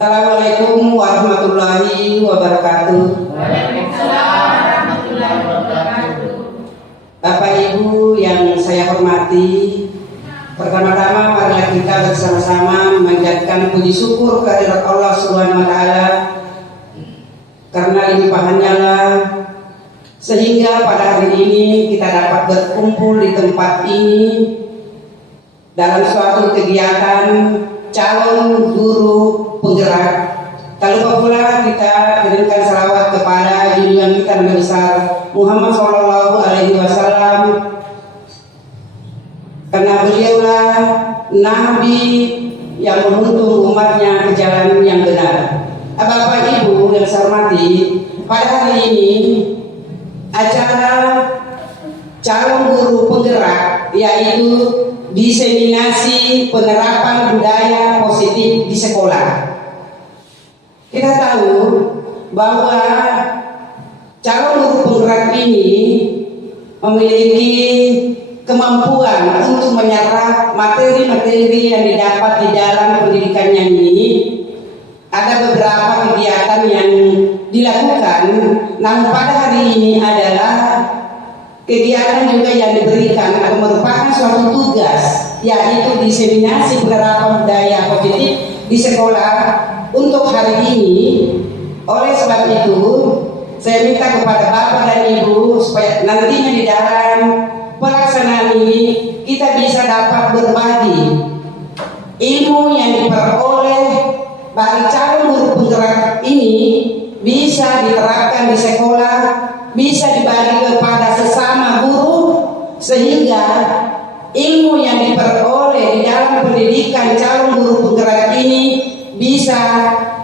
Assalamualaikum warahmatullahi wabarakatuh. Waalaikumsalam warahmatullahi wabarakatuh. Bapak Ibu yang saya hormati, pertama-tama marilah kita bersama-sama memanjatkan puji syukur kehadirat Allah Subhanahu wa taala, karena limpahannya lah sehingga pada hari ini kita dapat berkumpul di tempat ini dalam suatu kegiatan calon guru penggerak. Tak lupa pula kita kirimkan salawat kepada junjungan kita Nabi besar Muhammad Shallallahu Alaihi Wasallam, karena beliaulah Nabi yang menuntun umatnya ke jalan yang benar. Bapak Ibu yang saya hormati, pada hari ini acara calon guru penggerak yaitu diseminasi penerapan budaya positif di sekolah. Kita tahu bahwa calon guru penggerak ini memiliki kemampuan untuk menyerap materi-materi yang didapat di dalam pendidikannya ini. Ada beberapa kegiatan yang dilakukan, namun pada hari ini adalah kegiatan juga yang diberikan atau merupakan suatu tugas, yaitu diseminasi penerapan budaya positif di sekolah untuk hari ini. Oleh sebab itu, saya minta kepada Bapak dan Ibu supaya nantinya di dalam pelaksanaan ini kita bisa dapat berbagi ilmu yang diperoleh bagi calon guru penggerak ini, bisa diterapkan di sekolah, bisa dibagi kepada sesama guru, sehingga ilmu yang diperoleh di dalam pendidikan calon guru penggerak ini bisa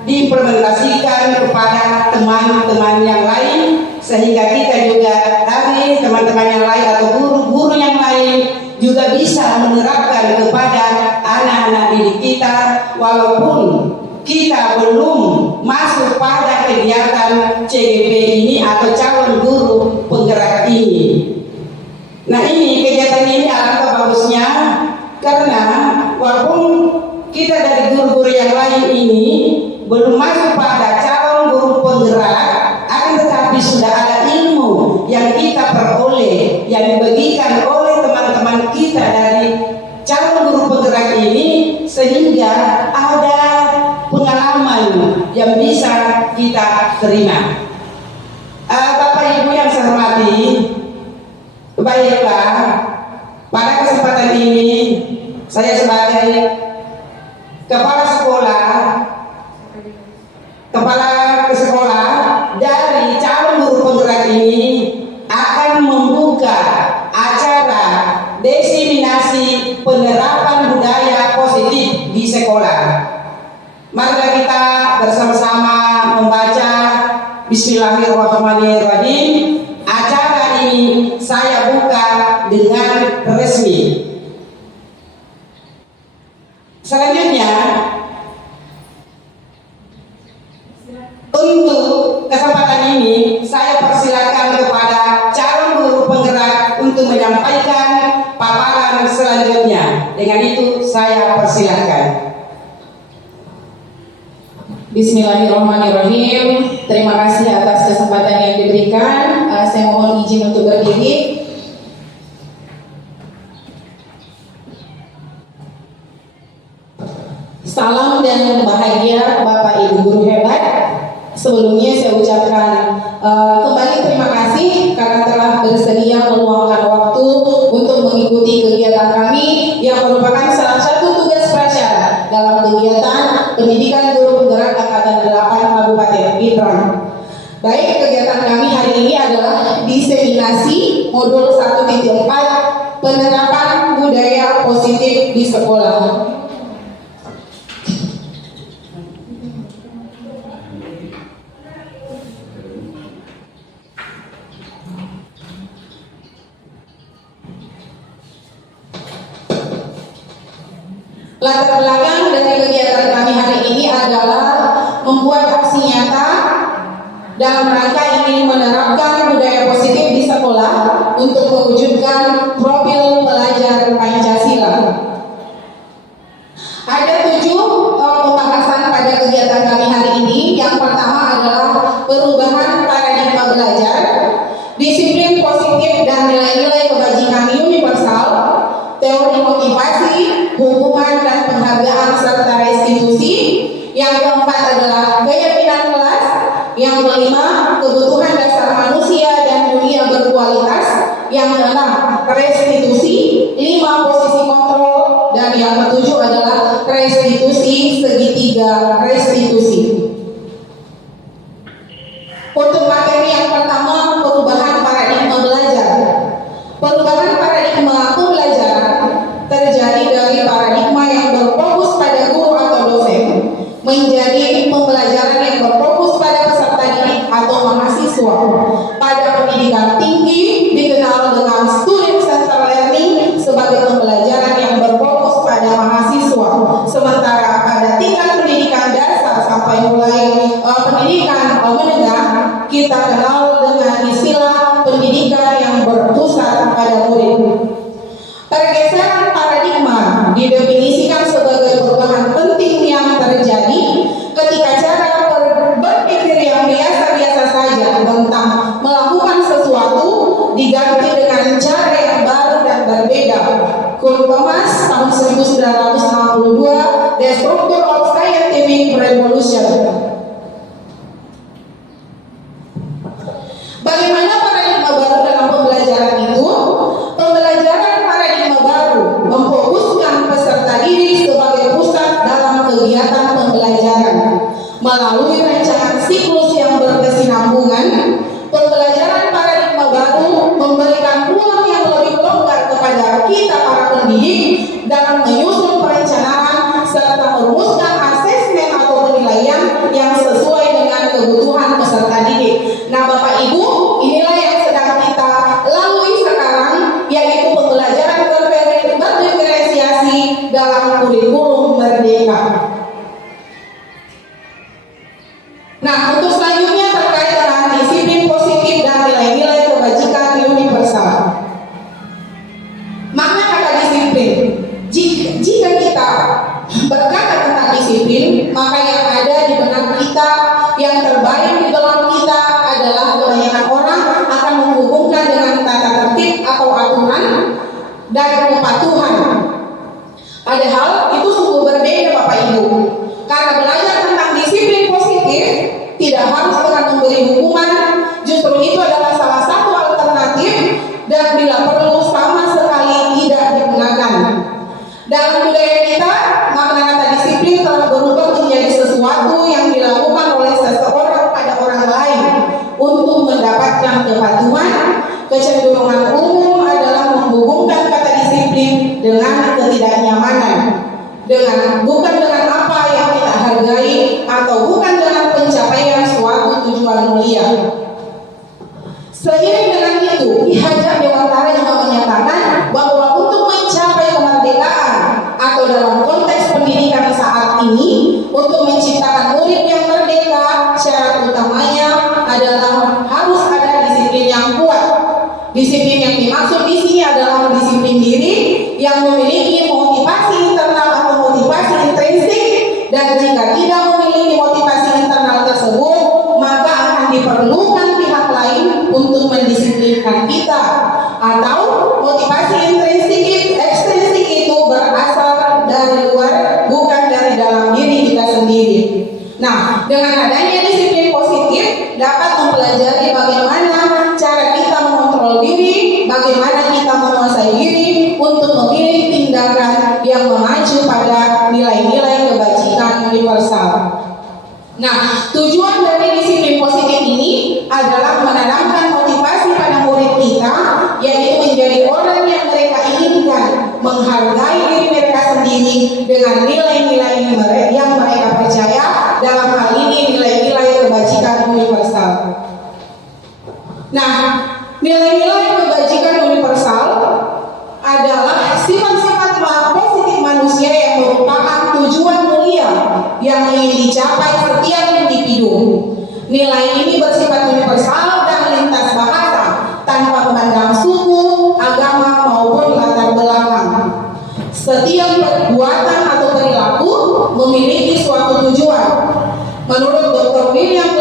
diimplementasikan kepada teman-teman yang lain, sehingga kita juga dari teman-teman yang lain atau guru-guru yang lain juga bisa menerapkan kepada anak-anak didik kita, walaupun kita belum masuk pada kegiatan CGP ini atau calon guru penggerak ini. Nah, ini kegiatan ini alangkah bagusnya, karena walaupun kita dari guru-guru yang lain ini belum masuk pada calon guru penggerak, akan tetapi sudah ada ilmu yang kita peroleh, yang dibagikan oleh teman-teman kita dari calon guru penggerak ini, sehingga ada pengalaman yang bisa kita terima. Bapak Ibu yang saya hormati, baiklah, pada kesempatan ini saya sebagai kepala sekolah dari calon guru penggerak ini akan membuka acara diseminasi penerapan budaya positif di sekolah. Marilah kita bersama-sama membaca Bismillahirrahmanirrahim. Acara ini saya buka dengan resmi. Selanjutnya, untuk kesempatan ini saya persilakan kepada calon guru penggerak untuk menyampaikan paparan selanjutnya. Dengan itu saya persilakan. Bismillahirrahmanirrahim. Terima kasih atas kesempatan yang diberikan. Saya mohon izin untuk berdiri. Salam dan bahagia Bapak Ibu guru hebat. Sebelumnya saya ucapkan kembali terima kasih karena telah bersedia meluangkan waktu untuk mengikuti kegiatan kami yang merupakan salah satu tugas pracara dalam kegiatan pendidikan guru penggerak Angkatan 8 Kabupaten Pindrang. Baik, kegiatan kami hari ini adalah diseminasi modul 1.4 penerapan budaya positif di sekolah. Latar belakang dari kegiatan kami hari ini adalah membuat aksi nyata dalam rangka ingin menerapkan budaya positif di sekolah untuk mewujudkan profil pelajar Pancasila. Ada 7 pembahasan pada kegiatan pertama adalah perubahan paradigma belajar, disiplin positif dan nilai-nilai kebajikan universal, teori motivasi, hubungan dan penghargaan serta restitusi. Yang keempat adalah keyakinan kelas. Yang kelima, kebutuhan dasar manusia dan dunia berkualitas. Yang keenam, restitusi. 5, posisi kontrol. Dan yang ketujuh adalah restitusi segitiga restitusi. Untuk materi yang pertama, perubahan paradigma belajar. Perubahan paradigma pembelajaran terjadi dari paradigma yang berfokus pada guru atau dosen menjadi pembelajaran yang berfokus pada peserta didik atau mahasiswa. Pada pendidikan tinggi dikenal dengan student centered learning sebagai pembelajaran yang berfokus pada mahasiswa. Sementara pada tingkat pendidikan dasar sampai mulai pendidikan menengah kita kenal dengan istilah pendidikan yang berpusat pada murid. Pergeseran paradigma didefinisikan sebagai perubahan penting yang terjadi ketika cara berpikir yang biasa-biasa saja tentang melakukan sesuatu diganti dengan cara yang baru dan berbeda. Kurt Thomas tahun 1962, The Structure of Scientific Revolution. Bagaimana paradigma baru dalam pembelajaran itu? Pembelajaran paradigma baru memfokuskan peserta didik sebagai pusat dalam kegiatan pembelajaran. Melalui rancangan siklus yang berkesinambungan, pembelajaran paradigma baru memberikan ruang yang lebih longgar kepada kita para pendidik dalam menyusun perencanaan serta merumuskan asesmen atau penilaian yang sesuai dengan kebutuhan peserta didik. Nah, Bapak Ibu, inilah yang sedang kita lalui sekarang, yaitu pembelajaran berdiferensiasi dalam kurikulum merdeka. Nah, untuk selanjutnya terkait dengan disiplin positif dan nilai-nilai kebajikan universal. Makna kata disiplin. Jika kita berkata tentang disiplin, maka yang ada di benak kita, yang terbayang di dalam kita adalah kebanyakan orang akan menghubungkan dengan tata tertib atau aturan dan kepatuhan. Padahal itu sungguh berbeda, Bapak Ibu. Karena belajar tentang disiplin positif tidak harus dengan memberi hukuman, justru itu adalah salah satu alternatif dan bila perlu sama sekali tidak digunakan. Dalam budaya kita, makna kata disiplin telah berubah menjadi sesuatu yang dilakukan oleh seseorang pada orang lain untuk mendapatkan kepatuhan. Kecenderungan umum adalah menghubungkan kata disiplin dengan ketidaknyamanan, bukan dengan apa yang kita hargai atau bukan dengan pencapaian suatu tujuan mulia. Seiring dengan itu, Ki Hajar Dewantara juga menyatakan bahwa untuk mencapai kemerdekaan atau dalam konteks pendidikan saat ini, untuk menciptakan murid yang merdeka, syarat utamanya adalah harus ada disiplin yang kuat. Disiplin yang dimaksud di sini adalah disiplin diri yang memiliki motivasi internal atau motivasi intrinsik, dan jika tidak memiliki motivasi internal tersebut, maka akan diperlukan pihak lain untuk mendisiplinkan kita. Atau motivasi ekstrinsik itu berasal dari luar, bukan dari dalam diri kita sendiri. Nah, dengan adanya disiplin positif dapat mempelajari bagaimana cara kita mengontrol diri, bagaimana kita menguasai diri untuk memilih tindakan yang mengacu pada nilai-nilai kebajikan universal. Nah, tujuan dari disiplin positif ini adalah menanamkan motivasi pada murid kita, yaitu menjadi orang yang mereka inginkan, menghargai diri mereka sendiri dengan nilai-nilai yang mereka percaya, dalam hal ini nilai-nilai kebajikan universal. Nah, nilai-nilai kebajikan universal adalah sifat-sifat positif manusia yang merupakan tujuan mulia yang ingin dicapai setiap individu. Nilai ini bersifat universal dan lintas bahasa, tanpa memandang suku, agama maupun latar belakang. Setiap perbuatan atau perilaku memiliki suatu tujuan. Menurut Dr. William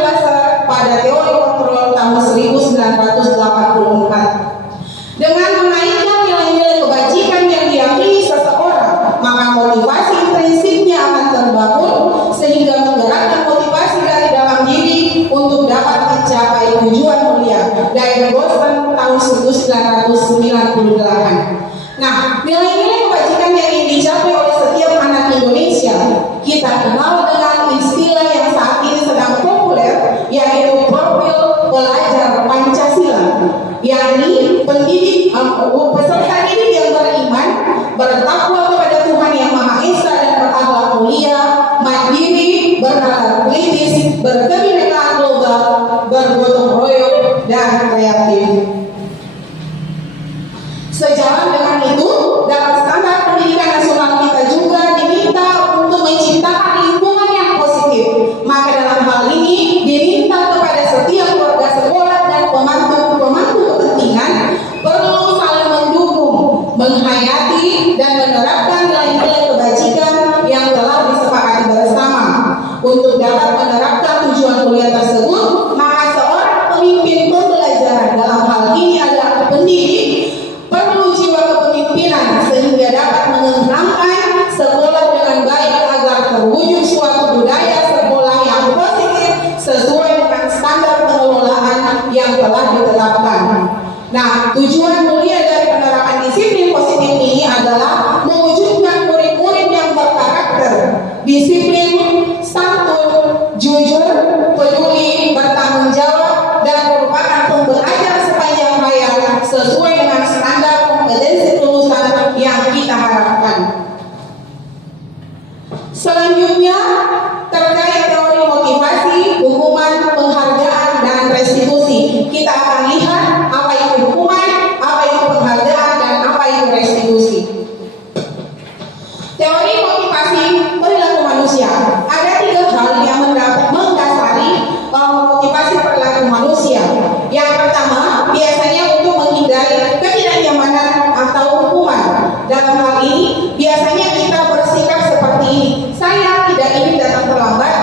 mencapai tujuan mulia dari Boston tahun 1998. Nah, nilai-nilai kebajikan yang ingin dicapai oleh setiap anak Indonesia kita kenal dengan istilah yang saat ini sedang populer, yaitu profil pelajar Pancasila, yakni peserta didik yang beriman, bertakwa kepada Tuhan Yang Maha Esa dan berakhlak mulia, mandiri, bernalar kritis, berkebinekaan global, bergotong royong, dan kreatif. Sejalan dengan itu, dalam standar pendidikan nasional kita juga diminta untuk menciptakan lingkungan yang positif. Maka dalam hal ini diminta kepada setiap warga sekolah dan pemangku kepentingan perlu saling mendukung, menghayati dan menerapkan nilai-nilai kebajikan yang telah disepakati bersama. Untuk dapat menerapkan tujuan kuliah tersebut, maka seorang pemimpin pembelajaran, dalam hal ini adalah pendidik, perlu jiwa kepemimpinan sehingga dapat mengembangkan sekolah dengan baik agar terwujud suatu budaya sekolah yang positif sesuai dengan standar pengelolaan yang telah ditetapkan. Nah, tujuan mulia dari penerapan disiplin positif ini adalah mewujudkan murid-murid yang berkarakter, disiplin, santun, jujur, peduli, bertanggung jawab, dan merupakan pembelajar sepanjang hayat sesuai dengan standar kompetensi kelulusan yang kita harapkan. Selanjutnya, terkait teori motivasi, hukuman, penghargaan, dan restitusi. Kita akan lihat apa itu hukuman, apa itu penghargaan, dan apa itu restitusi. Teori motivasi perilaku manusia. Ada 3 hal yang mendasari motivasi perilaku manusia. Yang pertama, biasanya untuk menghindari ketidaknyamanan atau hukuman. Dalam hal ini, biasanya kita bersikap seperti ini. Saya tidak ingin datang terlambat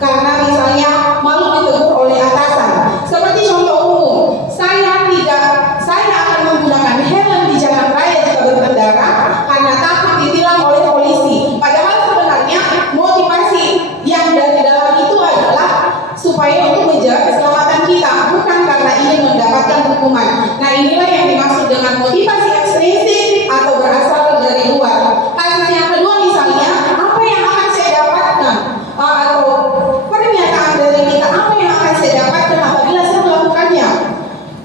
karena misalnya malu ditegur oleh atasan. Seperti contoh umum, saya akan menggunakan helm di jalan raya jika berkendara karena takut ditilang oleh polisi. Padahal sebenarnya motivasi yang dari dalam itu adalah supaya untuk menjaga keselamatan kita, bukan karena ingin mendapatkan hukuman. Nah, inilah yang dimaksud dengan motivasi ekstrinsik atau berasal dari luar. Kasus yang kedua misalnya, apa yang akan saya dapatkan atau pernyataan dari kita, apa yang akan saya dapatkan apabila saya melakukannya.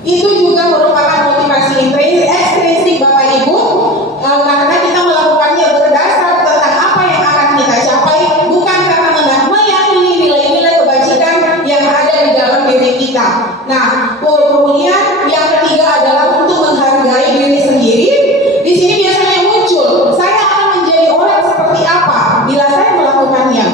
Itu juga merupakan motivasi ekstrinsik Bapak Ibu, karena kita melakukannya berdasar tentang apa yang akan kita capai, bukan karena meyakini nilai-nilai kebajikan yang ada di dalam diri kita. Nah, kemudian yang ketiga adalah untuk menghargai diri sendiri. Di sini biasanya muncul, saya akan menjadi orang seperti apa bila saya melakukannya.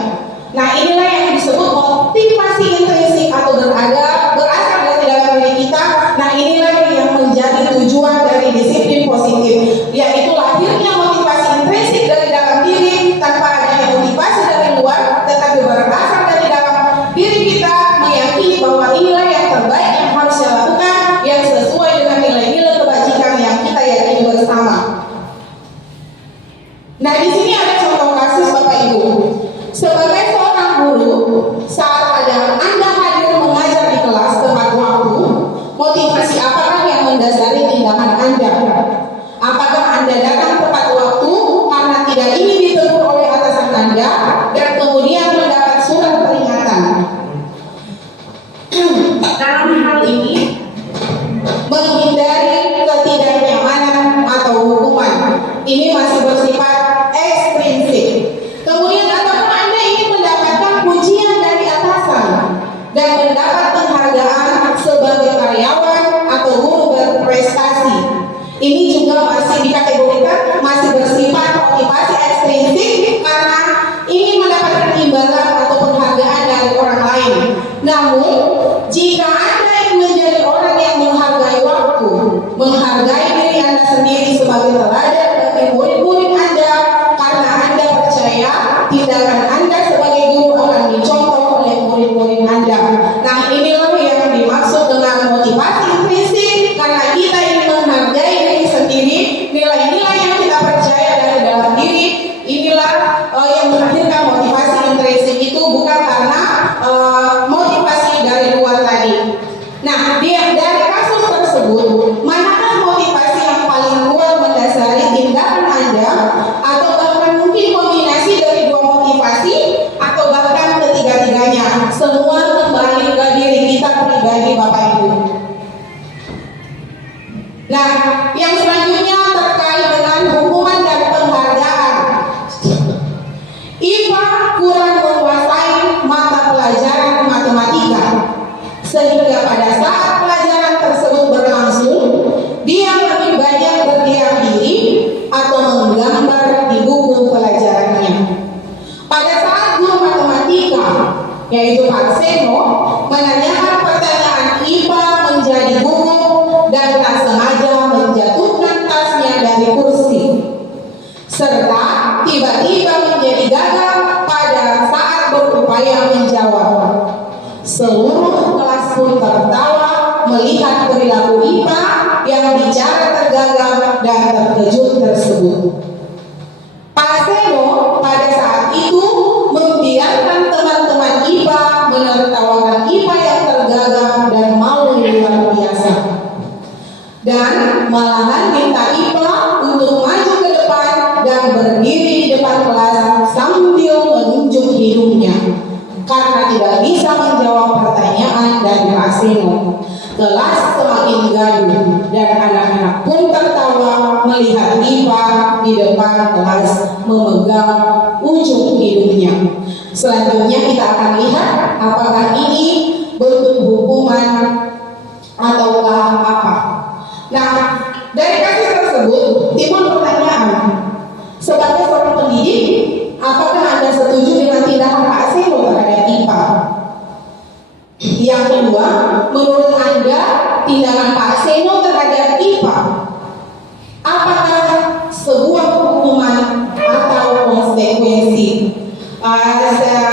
Nah, inilah yang disebut motivasi intrinsik atau berasal dari dalam diri kita. Nah, inilah yang menjadi tujuan dari disiplin positif, yaitu lahirnya motivasi intrinsik dari dalam diri tanpa adanya motivasi dari luar, tetapi berasal dari dalam diri kita, meyakini bahwa inilah yang terbaik yang harus saya lakukan, yang sesuai dengan nilai-nilai kebajikan yang kita yakini bersama. Nah, di sini ada contoh kasus Bapak Ibu. Sebagai seorang guru, saat Anda hadir mengajar di kelas tepat waktu, motivasi apakah yang mendasari tindakan Anda? Apakah Anda datang tepat waktu karena tidak ingin ditegur oleh atasan Anda dan kemudian mendapat surat peringatan? Dalam hal ini, menghindari ketidaknyamanan atau hukuman ini masih bersifat ekstrinsik. Kemudian apakah Anda ingin mendapatkan pujian dari atasan dan mendapat penghargaan sebagai karyawan atau guru berprestasi? Ini juga masih dikategorikan masih bersifat motivasi ekstrinsik karena ingin mendapatkan imbalan atau penghargaan dari orang lain. Namun, jika Anda ingin menjadi orang yang menghargai waktu, menghargai diri Anda sendiri sebagai teladan bagi murid-murid Anda, karena Anda percaya tindakan Anda sebagai guru akan dicontoh oleh murid-murid Anda. Nah, inilah yang dimaksud dengan motivasi intrinsik, karena kita ingin menghargai diri sendiri, nilai-nilai yang kita percaya dari dalam diri. Inilah yang menghadirkan motivasi intrinsik itu, bukan karena motivasi dari luar tadi. sehingga pada saat pelajaran tersebut berlangsung, dia lebih banyak berdiam diri atau menggambar di buku pelajarannya. Pada saat guru matematika, yaitu Pak Seno, menanyakan pertanyaan IPA menjadi buku dan tak sengaja menjatuhkan tasnya dari kursi, serta tiba-tiba menjadi gagal pada saat berupaya menjawab. Seluruh kelas pun tertawa melihat perilaku IPA yang bicara tergagal dan terkejut tersebut. Pak Seno pada saat itu membiarkan teman-teman IPA menertawakan IPA yang tergagap dan malu luar biasa, dan malahan minta IPA untuk maju ke depan dan berdiri di depan kelas sambil menunjuk hidungnya karena tidak bisa menjawab pertanyaan dari Pak Seno. Kelas semakin gaduh dan anak-anak pun tertawa melihat IPA di depan kelas memegang ujung hidungnya. Selanjutnya kita akan lihat apakah ini bentuk hukuman ataukah apa. Nah, dari kasus tersebut timbul pertanyaan, sebagai seorang pendidik, apakah Anda setuju dengan tindakan Pak Seno terhadap IPA? Yang kedua, menurut Anda tindakan Pak Seno terhadap IPA apakah sebuah hukuman atau konsekuensi? Saya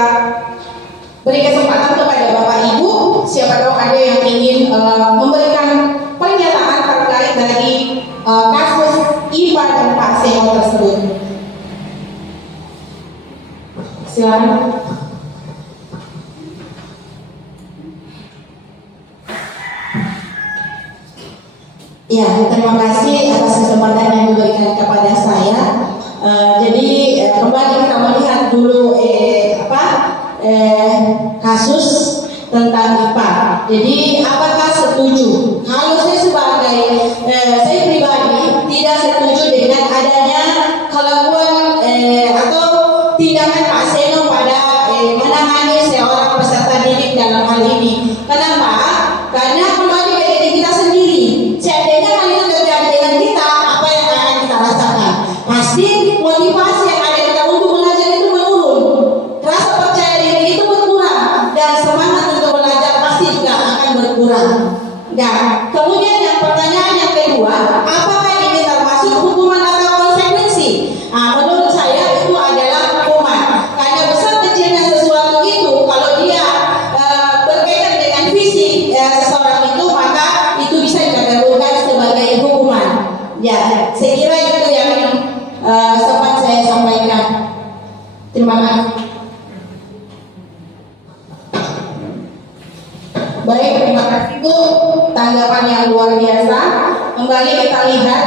beri kesempatan kepada Bapak Ibu, siapa tahu ada yang ingin memberikan pernyataan terkait dari kasus IPA dan Pak Seno tersebut. Silakan. Ya, terima kasih atas kesempatan yang diberikan kepada saya. Kembali kita melihat dulu kasus tentang IPA. Jadi apakah setuju? Kalau saya sebagai saya pribadi tidak setuju dengan adanya kelakuan atau tindakan Pak Seno pada menangani seorang peserta didik dalam hal ini. Kenapa? Karena kembali ke diri kita sendiri. Seandainya hal itu terjadi dengan kita, apa yang akan kita rasakan? Pasti motivasi yang ada kita untuk belajar itu menurun, rasa percaya diri itu berkurang, dan semangat untuk belajar pasti juga akan berkurang. Nah, kemudian yang pertanyaan yang kedua, apakah ini termasuk hukuman atau konsekuensi? Menurut saya itu adalah hukuman, karena besar kecilnya sesuatu itu kalau dia berkaitan dengan fisik seseorang itu, maka itu bisa dikategorikan sebagai hukuman. Ya, saya kira itu yang sempat saya sampaikan. Terima kasih. Baik, terima kasih Bu, tanggapan yang luar biasa. Kembali kita lihat,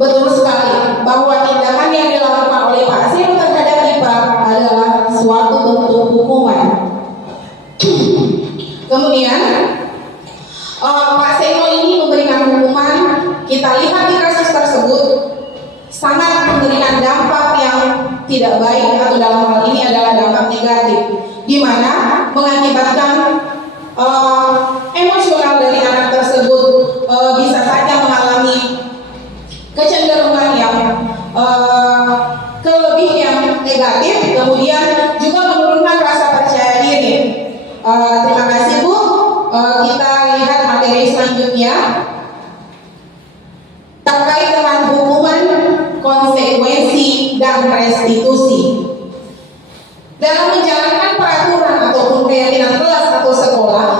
betul sekali bahwa tindakan yang dilakukan oleh Pak Seno terhadap IPA adalah suatu bentuk hukuman. Kemudian Pak Seno ini memberikan hukuman. Kita lihat di kasus tersebut sangat memberikan dampak yang tidak baik, atau dalam hal ini adalah dampak negatif, di mana mengakibatkan emosional dari anak tersebut bisa saja mengalami kecenderungan yang kelebih yang negatif, kemudian juga menurunkan rasa percaya diri. Terima kasih Bu. Kita lihat materi selanjutnya terkait dengan hukuman, konsekuensi, dan restitusi. Dalam menjalankan peraturan ataupun keyakinan kelas atau sekolah,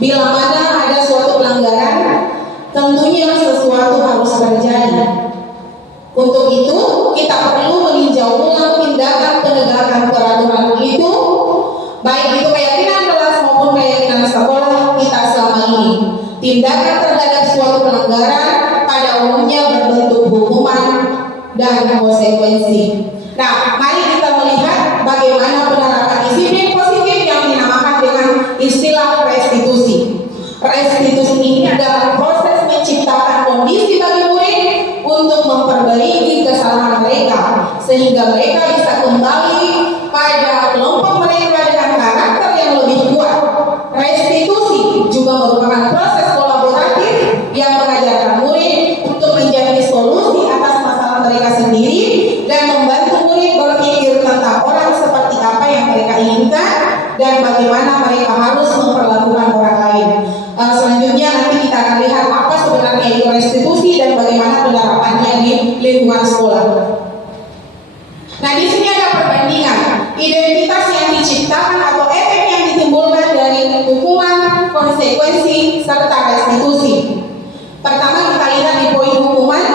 bila mana ada suatu pelanggaran, tentunya sesuatu harus terjadi. Untuk itu, kita perlu meninjau ulang tindakan penegakan peraturan itu, baik itu keyakinan kelas maupun keyakinan sekolah kita selama ini. Tindakan terhadap suatu pelanggaran pada umumnya berbentuk hukuman dan konsekuensi. Nah, mari kita melihat bagaimana penerapan disiplin positif yang dinamakan dengan istilah restitusi. Restitusi ini adalah proses menciptakan kondisi bagi murid untuk memperbaiki kesalahan mereka, sehingga mereka bisa kembali pada kelompok mereka dengan karakter dan bagaimana mereka harus memperlakukan orang lain. Selanjutnya nanti kita akan lihat apa sebenarnya itu restitusi dan bagaimana penerapannya di lingkungan sekolah. Nah, di sini ada perbandingan identitas yang diciptakan atau efek yang ditimbulkan dari hukuman, konsekuensi, serta restitusi. Pertama kita lihat di poin hukuman,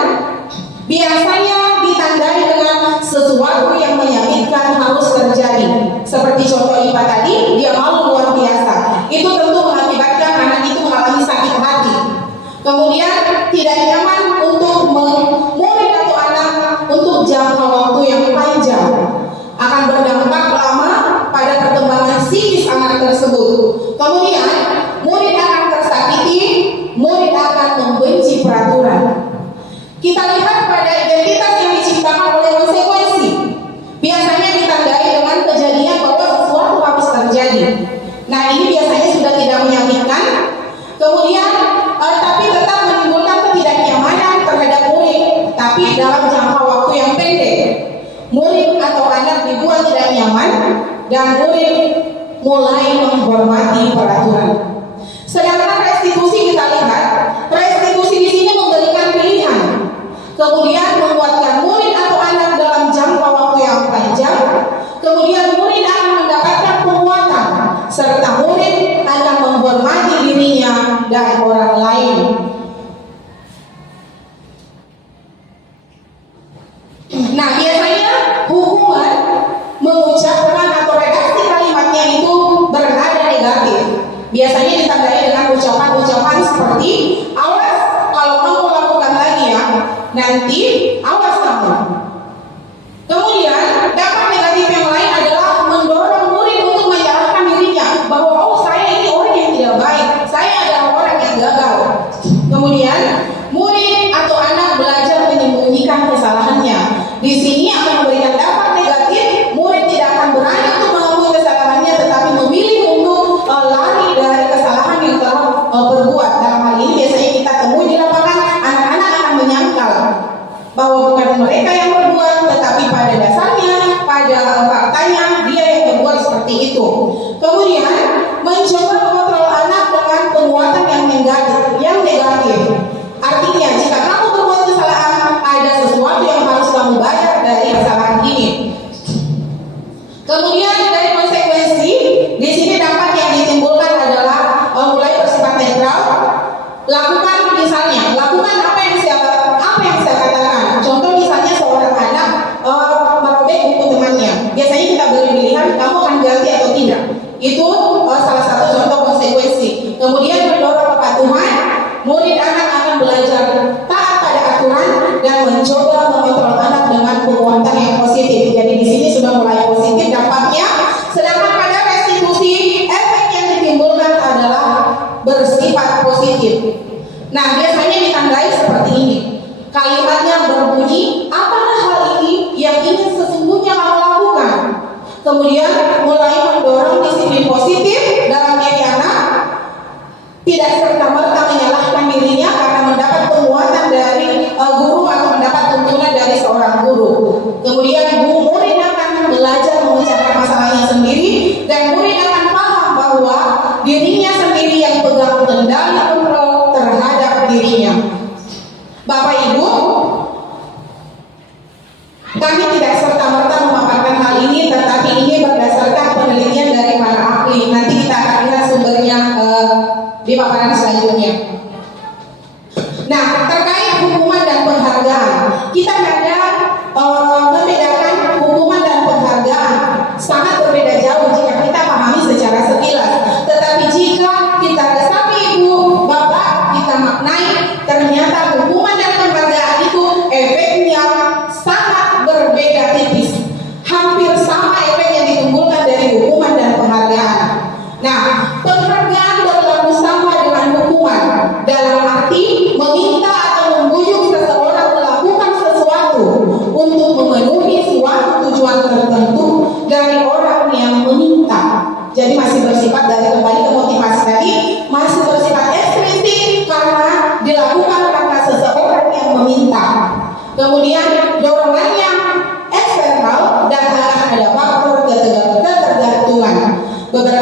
biasanya ditandai dengan sesuatu yang menyakitkan harus terjadi. Seperti contoh IPA tadi, dia malu luar biasa. Itu tentu mengakibatkan anak itu mengalami sakit hati. Kemudian tidak nyaman untuk murid atau anak untuk jangka waktu yang panjang. Akan berdampak lama pada perkembangan psikis anak tersebut. Kemudian murid akan tersakiti, murid akan membenci peraturan. Kita lihat pada identitas yang diciptakan oleh konsekuensi. Biasanya ditandai dengan kejadian bahwa sesuatu harus terjadi. Nah, ini biasanya sudah tidak menyakitkan. Kemudian tapi tetap menimbulkan ketidaknyamanan terhadap murid, tapi dalam jangka waktu yang pendek. Murid atau anak dibuat tidak nyaman dan murid mulai menghormati peraturan. Sedangkan restitusi kita lihat, restitusi di sini memberikan pilihan. Kemudian menguatkan murid atau anak dalam jangka waktu yang panjang. Kemudian murid akan mendapatkan penguatan serta murid akan menghormati dirinya dan orang lain. Nah, biasanya hukuman mengucapkan atau redaksi kalimatnya itu bernada negatif. Biasanya ditandai dengan ucapan-ucapan seperti awas kalau kamu lakukan lagi ya, nanti awas kamu. Kemudian dampak negatif yang lain adalah mendorong murid untuk menyalahkan dirinya bahwa saya ini orang yang tidak baik, saya adalah orang yang gagal. Kemudian murid atau anak belajar menyembunyikan kesalahannya. Di sini akan memberikan dampak negatif. Murid tidak akan berani untuk mengakui kesalahannya, tetapi memilih untuk lari dari kesalahan yang telah berbuat. Dalam hal ini biasanya kita temui di lapangan, anak-anak akan menyangkal bahwa bukan mereka yang berbuat, tetapi pada dasarnya, pada faktanya dia yang berbuat seperti itu. Kemudian mencoba mengontrol anak dengan penguatan yang negatif. Artinya jika kamu berbuat kesalahan, ada sesuatu yang harus kamu bayar dari kesalahan ini. Kemudian dari konsekuensi, di sini dampak yang ditimbulkan adalah mulai bersifat netral. Lakukan apa yang saya katakan. Contoh misalnya seorang anak merobek buku temannya. Biasanya kita beri pilihan, kamu akan ganti atau tidak. Itu salah satu contoh konsekuensi. Kemudian mendorong kepatuhan, murid anak akan belajar taat pada aturan dan mencoba mengontrol anak dengan penguatan yang positif. Jadi di sini sudah mulai positif dampaknya. Sedangkan pada restitusi, efek yang ditimbulkan adalah bersifat positif. Nah, biasanya ditandai seperti ini. Kalimatnya berbunyi, apakah hal ini yang ingin sesungguhnya kamu lakukan? Kemudian mulai mendorong disiplin positif dalam diri anak. Tidak serta-merta menyalahkan dirinya karena mendapat penguatan dari guru atau mendapat tuntunan dari seorang guru. Kemudian murid akan belajar mengucapkan masalahnya sendiri dan murid akan paham bahwa dirinya sendiri yang pegang kendali kontrol terhadap dirinya. Bapak Ibu, kami tidak serta-merta memaparkan hal ini, tetapi ini berdasarkan penelitian dari para ahli. Nanti kita akan lihat sumbernya di paparan selanjutnya. Nah, terkait hukuman dan penghargaan, kita ada membedakan hukuman dan penghargaan. Sangat berbeda jauh jika kita pahami secara sekilas. Tetapi jika kita resapi ibu, bapak, kita maknai, ternyata hukuman dan penghargaan itu efeknya sangat berbeda tipis. Hampir sama efek yang ditimbulkan dari hukuman dan penghargaan. Nah, penghargaan berlaku sama dengan hukuman dalam arti meminta atau membujuk seseorang melakukan sesuatu untuk memenuhi suatu tujuan tertentu dari orang yang meminta. Jadi masih bersifat dari kembali ke motivasi tadi, masih bersifat eksplisit karena dilakukan karena seseorang yang meminta. Kemudian dorongan yang eksternal dan akan ada faktor ketergantungan. Beberapa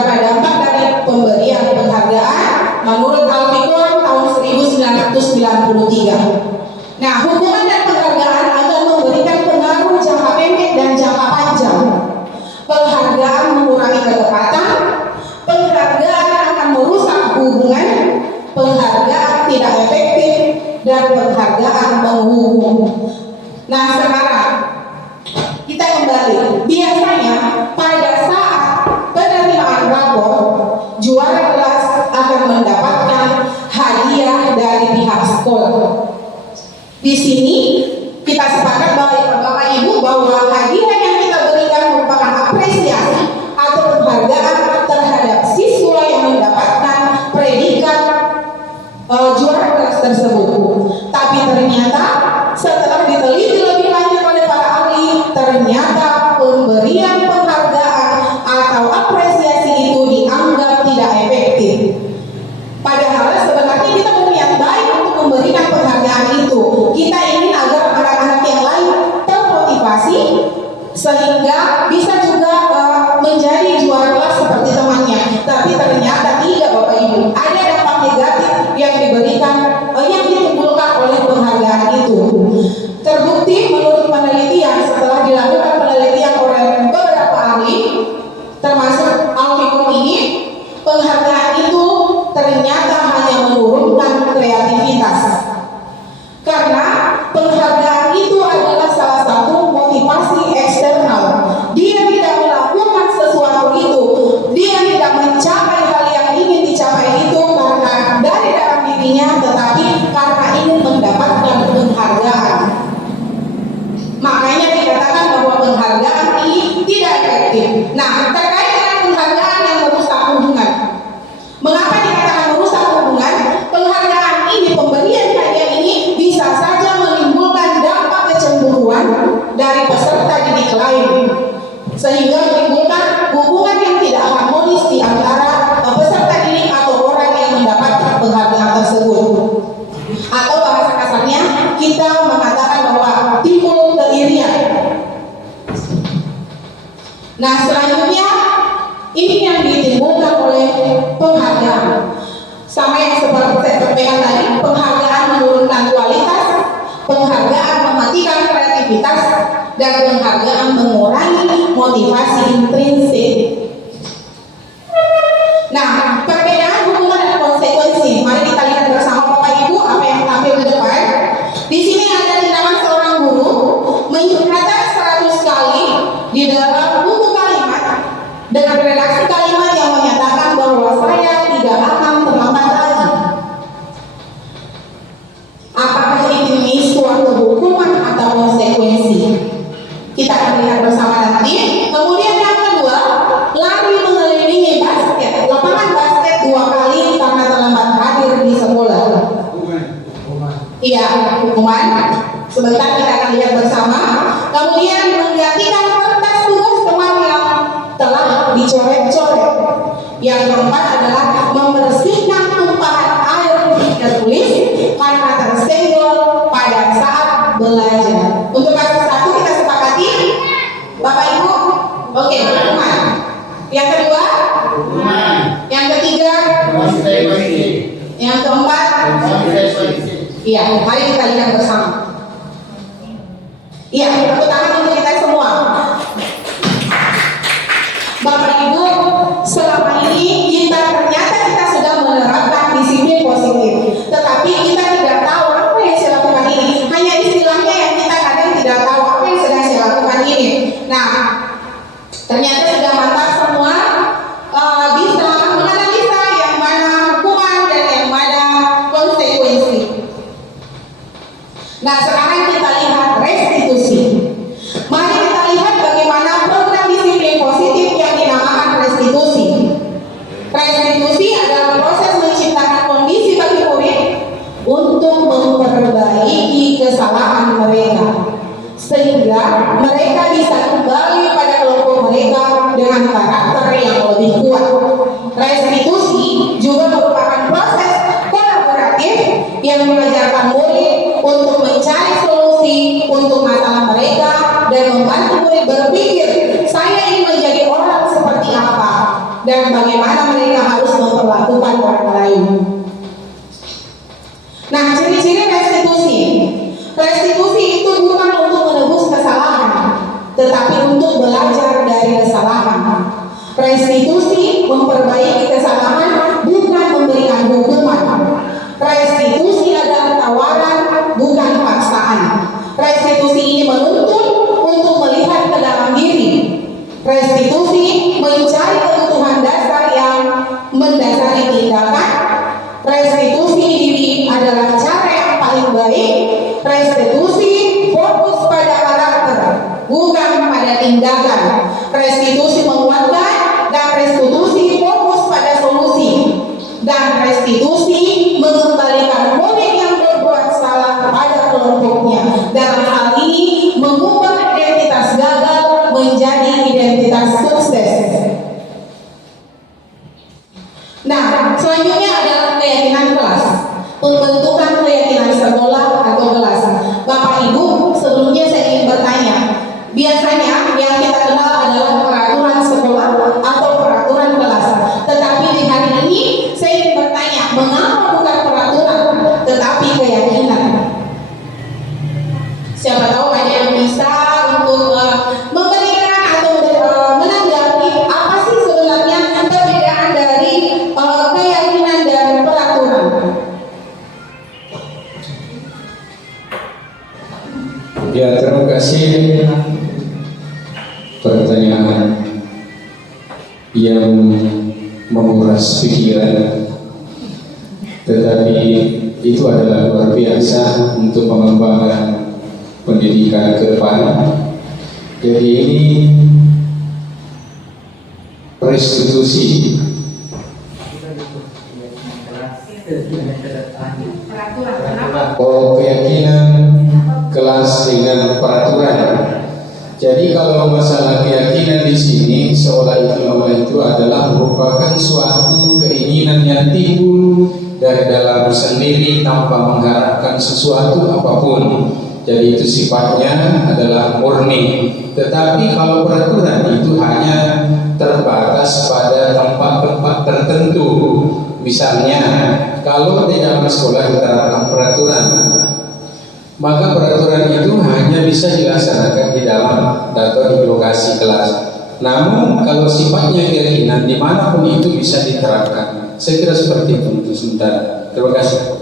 ditimbulkan oleh penghargaan. Sama yang seperti saya sampaikan tadi, penghargaan menurunkan kualitas, penghargaan mematikan kreativitas, dan penghargaan mengurangi motivasi intrinsik. Nah, perbedaan hubungan dan konsekuensi. Mari kita lihat bersama Bapak Ibu apa yang tampil di depan. Di sini ada tindakan seorang guru mengingatkan 100 kali di dalam buku kalimat dengan redaksi kalimat yang menyatakan bahwa saya tidak akan terlambat lagi. Apakah ini suatu hukuman atau konsekuensi? Kita akan lihat bersama nanti. Kemudian yang kedua, lari mengelilingi basket, lapangan basket 2 kali karena terlambat hadir di sekolah. Iya, hukuman. Sebentar kita akan lihat bersama. Kemudian menggantikan kertas tugas teman yang telah dicoret-coret. Yang keempat adalah membersihkan tumpahan air di tertulis karena tersenggol pada saat belajar. Untuk kasus satu kita sepakati, Bapak Ibu, oke, hukuman. Yang kedua, hukuman. Yang ketiga, konsekuensi. Yang keempat, konsekuensi. Iya, mari kita lihat bersama. Iya, tepuk tangan untuk kita semua. Bapak Ibu, selama ini kita sudah menerapkan disiplin positif, tetapi kita tidak tahu apa yang saya lakukan ini. Hanya istilahnya yang kita kadang tidak tahu apa yang sedang saya lakukan ini. Nah, ternyata sudah mantap semua bisa menganalisa yang mana hukuman dan yang mana konsekuensi. Nah, sekarang kita lihat restitusi. Mari kita lihat bagaimana program disiplin positif yang dinamakan restitusi. Restitusi adalah proses menciptakan kondisi bagi murid untuk memperbaiki kesalahan mereka, sehingga mereka bisa kembali pada kelompok mereka dengan karakter yang lebih kuat. Restitusi juga merupakan proses kolaboratif yang mengajarkan murid untuk mencari solusi untuk masalah mereka dan membantu murid berpikir, saya ingin menjadi orang seperti apa dan bagaimana mereka harus memperlakukan orang lain. Nah, ciri-ciri restitusi. Restitusi itu bukan untuk menebus kesalahan, tetapi untuk belajar dari kesalahan. Restitusi memperbaiki kesalahan, bukan memberikan hukuman. Restitusi adalah tawaran, bukan paksaan. Restitusi ini menuntut untuk melihat ke dalam diri. Restitusi mencari kebutuhan dasar yang mendasari tindakan. Restitusi diri adalah cara yang paling baik. Restitusi fokus pada karakter, bukan pada tindakan. Restitusi menguatkan dan restitusi fokus pada solusi. Dan restitusi mengembalikan murid yang berbuat salah kepada kelompoknya. Dalam hal ini mengubah identitas gagal menjadi identitas sukses. Nah, selanjutnya adalah keyakinan kelas. Pembentukan keyakinan sekolah atau kelas. Bapak Ibu, sebelumnya saya ingin bertanya, biasanya yang kita kenal adalah peraturan sekolah atau peraturan kelas. Tetapi di hari ini saya ingin bertanya, mengapa bukan peraturan tetapi keyakinan? Siapa tahu ada yang bisa untuk memberikan atau menanggapi apa sih sebenarnya perbedaan dari keyakinan dan peraturan. Ya, terima kasih pertanyaan yang menguras pikiran, tetapi itu adalah luar biasa untuk mengembangkan pendidikan ke depan. Jadi ini restitusi keyakinan kelas dengan peraturan. Jadi kalau masalah keyakinan di sini seolah-olah itu adalah merupakan suatu keinginan yang timbul dari dalam sendiri tanpa mengharapkan sesuatu apapun. Jadi itu sifatnya adalah murni. Tetapi kalau peraturan itu hanya terbatas pada tempat-tempat tertentu. Misalnya, kalau di dalam sekolah diterapkan peraturan, maka peraturan itu hanya bisa dilaksanakan di dalam atau di lokasi kelas. Namun kalau sifatnya keyakinan, dimanapun itu bisa diterapkan. Saya kira seperti itu untuk sementara. Terima kasih.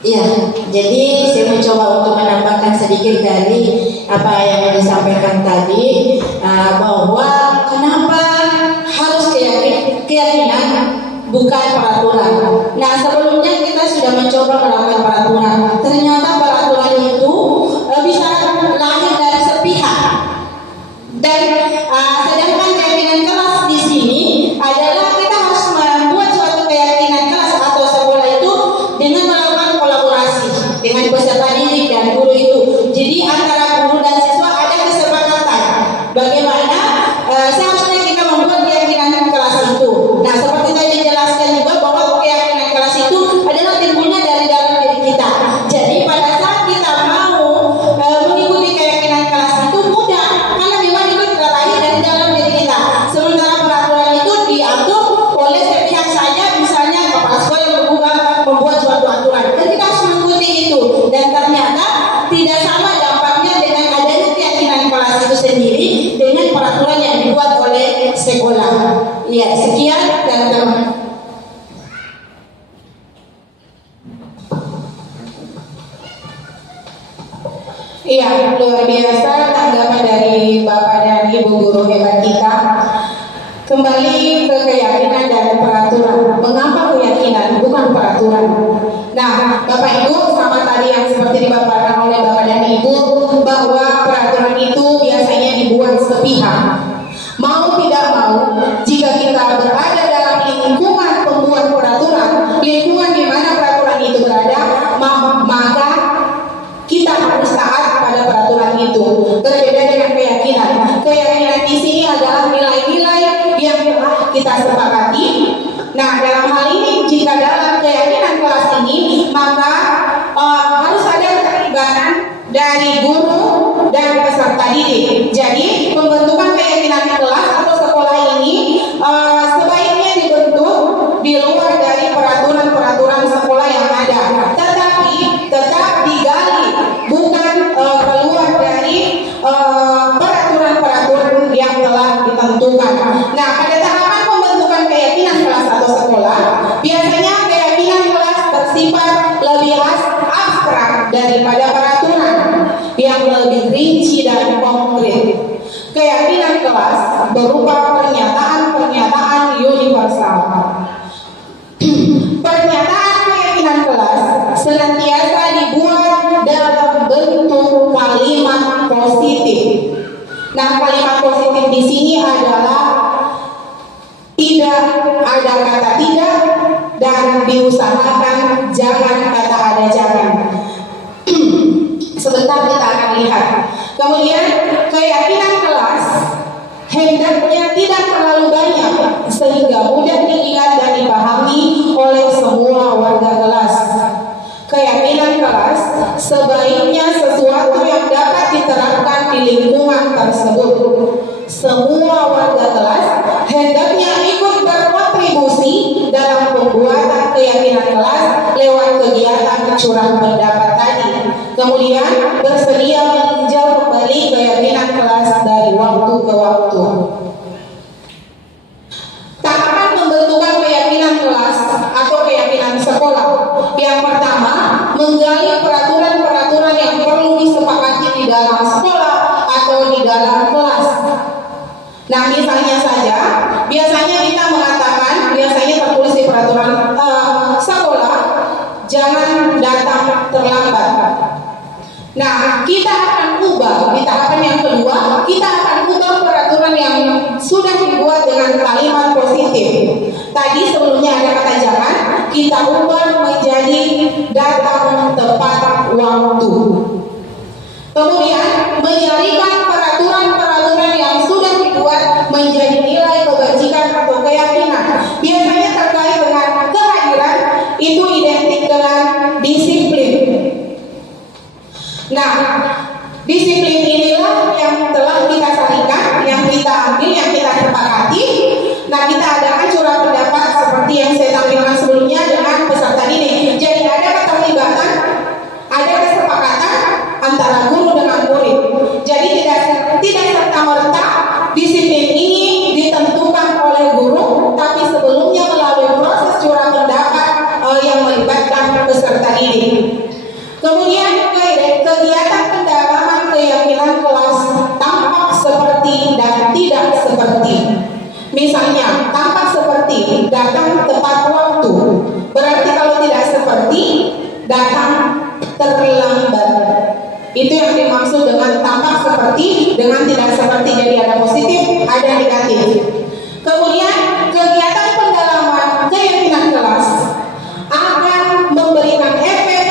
Ya, jadi saya mencoba untuk menambahkan sedikit dari apa yang disampaikan tadi, bahwa kenapa harus keyakinan bukan peraturan. Nah, sebelumnya kita sudah mencoba melakukan peraturan. Ternyata peraturan itu bisa lahir dari sepihak. Dan sedangkan keyakinan kelas di sini adalah kita harus membuat suatu keyakinan kelas atau sekolah itu dengan melakukan kolaborasi dengan peserta didik dan guru itu. Jadi antara guru dan siswa ada kesepakatan bagaimana seharusnya kita membuat keyakinan kelas itu. Nah, seperti tadi dijelaskan juga bahwa keyakinan kelas itu adalah timbulnya dari dalam diri kita. Jadi pada saat kita mau mengikuti keyakinan kelas itu mudah, karena memang itu terlahir dari dalam diri kita. Sementara peraturan itu diatur oleh sepihak saja, misalnya kepala sekolah yang membuat suatu aturan. Dan kita harus mengikuti itu. Dan ternyata tidak sama dampaknya dengan adanya keyakinan kelas itu sendiri dengan peraturan yang dibuat oleh sekolah. Ya, sekian dan terima kasih. Iya, luar biasa tanggapan dari Bapak dan Ibu guru hebat kita. Kembali ke keyakinan dan peraturan. Mengapa keyakinan bukan peraturan? Nah, Bapak Ibu sama tadi yang seperti dipaparkan oleh Bapak dan Ibu, bahwa peraturan itu biasanya dibuat sepihak. Mau tidak mau, jika kita berada dalam lingkungan pembuat peraturan, lingkungan di mana peraturan itu berada, maka kita harus taat pada peraturan itu. Berbeda dengan keyakinan. Keyakinan di sini adalah nilai-nilai yang telah kita sepakati. Nah, dalam hal ini jika dalam keyakinan kelas ini, maka harus ada keterlibatan dari guru dan peserta didik. Jadi pembentukan keyakinan kelas atau sekolah ini sebaiknya dibentuk di luar dari peraturan-peraturan sekolah yang ada, tetapi tetap digali, bukan keluar dari peraturan-peraturan yang telah ditentukan. Nah, pada tahapan pembentukan keyakinan kelas atau sekolah, biasanya keyakinan kelas bersifat lebih abstrak daripada peraturan yang lebih rinci dan konkret. Keyakinan kelas berupa pernyataan-pernyataan universal. Pernyataan keyakinan kelas senantiasa dibuat dalam bentuk kalimat positif. Nah, kalimat positif di sini adalah tidak ada kata tidak dan diusahakan jangan kata ada jangan. Sebentar kita akan lihat. Kemudian keyakinan kelas hendaknya tidak terlalu banyak sehingga mudah diingat dan dipahami oleh semua warga kelas. Keyakinan kelas sebaiknya sesuatu yang dapat diterapkan di lingkungan tersebut. Semua warga kelas hendaknya ikut berkontribusi dalam pembuatan keyakinan kelas lewat kegiatan curah pendapat tadi. Kemudian bersedia meninjau kembali keyakinan kelas dari waktu ke waktu. Tahapan pembentukan keyakinan kelas atau keyakinan sekolah. Yang pertama, menggali peraturan-peraturan yang perlu disepakati di dalam sekolah atau di dalam kelas. Nah, misalnya saja, biasanya kita mengatakan, biasanya tertulis di peraturan sekolah, jangan datang terlambat. Nah, kita akan ubah di tahapan yang kedua, kita akan ubah peraturan yang sudah dibuat dengan kalimat positif. Tadi sebelumnya ada kata jangan, kita ubah menjadi datang tepat waktu. Kemudian menyalurkan peraturan-peraturan yang sudah dibuat menjadi nilai kebajikan atau keyakinan. Biasanya terkait dengan kehadiran itu identik dengan disiplin. Nah, disiplin serta-merta disiplin ini ditentukan oleh guru, tapi sebelumnya melalui proses curah pendapat yang melibatkan peserta didik. Kemudian kegiatan pendalaman keyakinan kelas tampak seperti dan tidak seperti. Misalnya, tampak seperti datang tepat waktu. Berarti kalau tidak seperti datang terlambat. Itu yang dimaksud dengan tampak seperti dengan tidak seperti. Jadi ada positif, ada negatif. Kemudian kegiatan pendalaman keyakinan kelas akan memberikan efek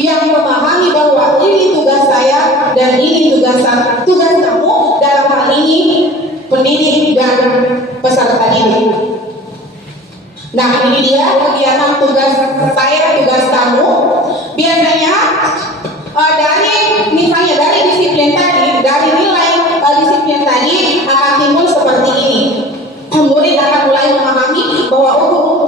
yang memahami bahwa ini tugas saya dan ini tugas kamu, dalam hal ini pendidik dan peserta didik. Nah, ini dia kegiatan tugas saya, tugas kamu. Biasanya dari disiplin tadi, dari nilai disiplin tadi akan timbul seperti ini. Murid akan mulai memahami bahwa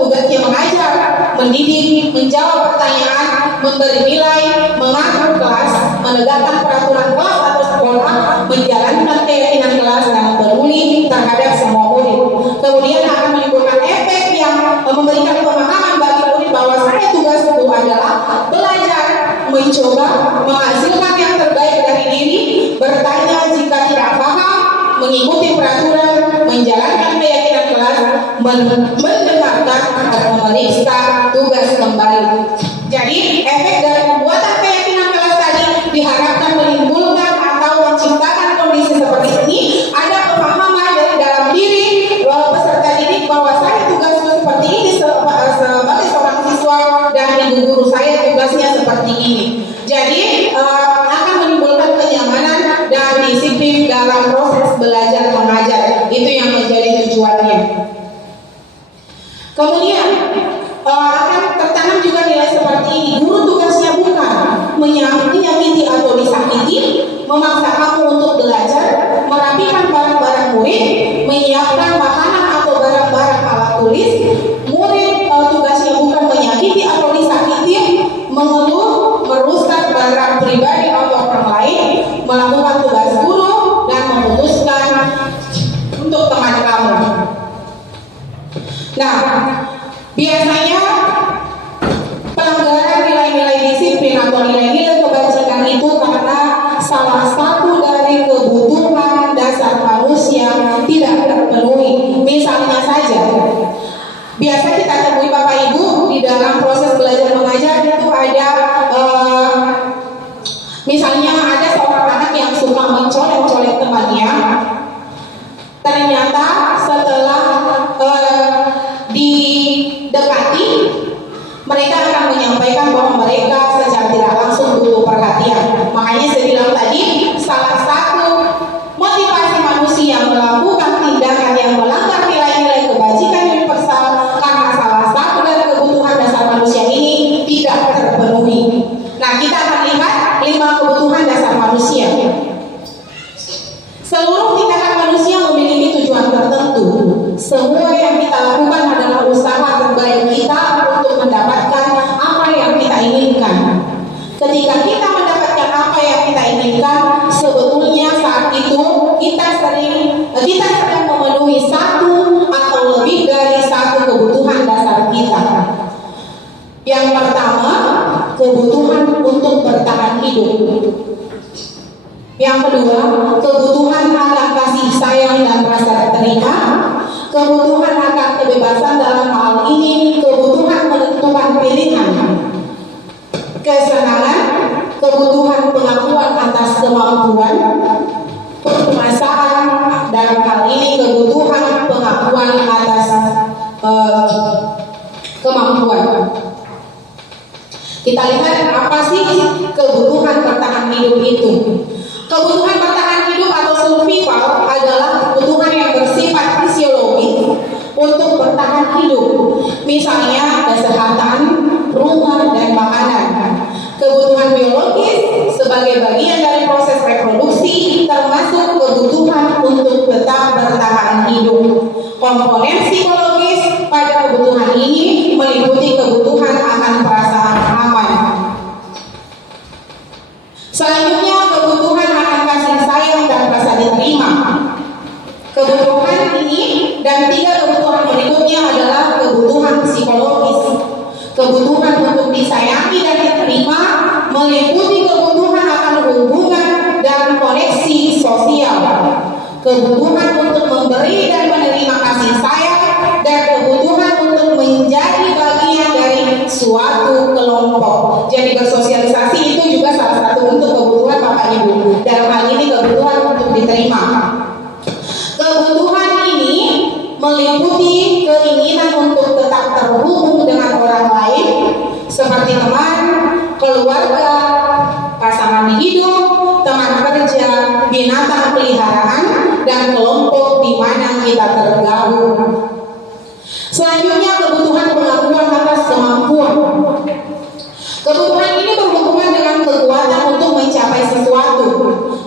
tugasnya mengajar, mendidik, menjawab pertanyaan, memberi nilai, mengatur kelas, menegakkan peraturan kelas atau sekolah, menjalankan keyakinan kelas dan peduli terhadap semua murid. Kemudian akan menimbulkan efek yang memberikan pemahaman bagi murid bahwa saya tugas itu adalah belajar, mencoba, menghasilkan yang terbaik dari diri, bertanya jika tidak paham, mengikuti peraturan, menjalankan keyakinan kelas, mendengarkan atau memeriksa tugas kembali. Jadi efek dari pembuatan keyakinan kelas tadi diharapkan menimbulkan atau menciptakan kondisi seperti ini. Ada pemahaman dari dalam diri peserta didik bahwa saya tugasnya seperti ini sebagai seorang siswa dan ibu guru saya tugasnya seperti ini. Jadi akan menimbulkan kenyamanan dan disiplin dalam proses belajar mengajar. Itu yang menjadi tujuannya. Kemudian akan tertanam juga nilai seperti ini. Guru tugasnya bukan menyakiti atau disakiti, memaksa kamu untuk belajar, merapikan barang-barang murid, menyiapkan makanan atau barang-barang alat tulis. Murid tugasnya bukan menyakiti atau disakiti, mengeluh, merusak barang pribadi atau orang lain, melakukan tugas guru dan memutuskan untuk teman kamu. Nah, biasanya pelanggaran nilai-nilai disiplin atau nilai-nilai kebajikan itu karena salah satu dari kebutuhan dasar manusia tidak terpenuhi. Misalnya saja, biasa kita temui Bapak Ibu di dalam proses belajar mengajar itu ada misalnya ada seorang anak yang suka mencolek-colek temannya. Ternyata setelah didekati, mereka akan menyampaikan bahwa mereka secara tidak langsung butuh perhatian. Makanya saya bilang tadi, salah satu motivasi manusia melakukan tindakan yang melanggar nilai-nilai kebajikan universal karena salah satu dari kebutuhan dasar manusia ini tidak terpenuhi. Nah, kita akan lihat 5 kebutuhan dasar manusia. Seluruh tindakan manusia memiliki tujuan tertentu. Semua yang kita lakukan adalah usaha terbaik kita untuk mendapatkan apa yang kita inginkan. Ketika kita mendapatkan apa yang kita inginkan, sebetulnya saat itu kita sedang memenuhi satu atau lebih dari satu kebutuhan dasar kita. Yang pertama, kebutuhan untuk bertahan hidup. Yang kedua, kebutuhan akan kasih sayang dan rasa terima. Kebutuhan akan kebebasan, dalam hal ini kebutuhan menentukan pilihan. Kesenangan, kebutuhan pengakuan atas kemampuan. Permasaan, dalam hal ini kebutuhan pengakuan atas kemampuan. Kita lihat apa sih kebutuhan bertahan hidup itu. Kebutuhan bertahan hidup atau survival adalah kebutuhan yang bersifat fisiologis untuk bertahan hidup. Misalnya kesehatan, rumah, dan makanan. Kebutuhan biologis sebagai bagian dari proses reproduksi termasuk kebutuhan untuk tetap bertahan hidup. Komponen psikologis pada kebutuhan ini meliputi kebutuhan akan perasaan aman. Selanjutnya, kebutuhan akan kasih sayang dan rasa diterima. Kebutuhan ini dan 3 kebutuhan berikutnya adalah kebutuhan psikologis. Kebutuhan untuk disayangi dan diterima meliputi kebutuhan akan hubungan dan koneksi sosial. Kebutuhan untuk memberi dan menerima kasih sayang dan kebutuhan untuk menjadi bagian dari suatu kelompok. Jadi bersosialisasi itu juga salah satu untuk kebutuhan Bapak Ibu. Dalam hal ini kebutuhan untuk diterima. Kebutuhan ini meliputi keinginan untuk tetap terhubung dengan orang lain seperti teman, keluarga, pasangan hidup, teman kerja, binatang peliharaan, dan kelompok di mana kita tergabung. Selanjutnya kebutuhan pengakuan atas kemampuan. Kebutuhan ini berhubungan dengan kekuatan untuk mencapai sesuatu,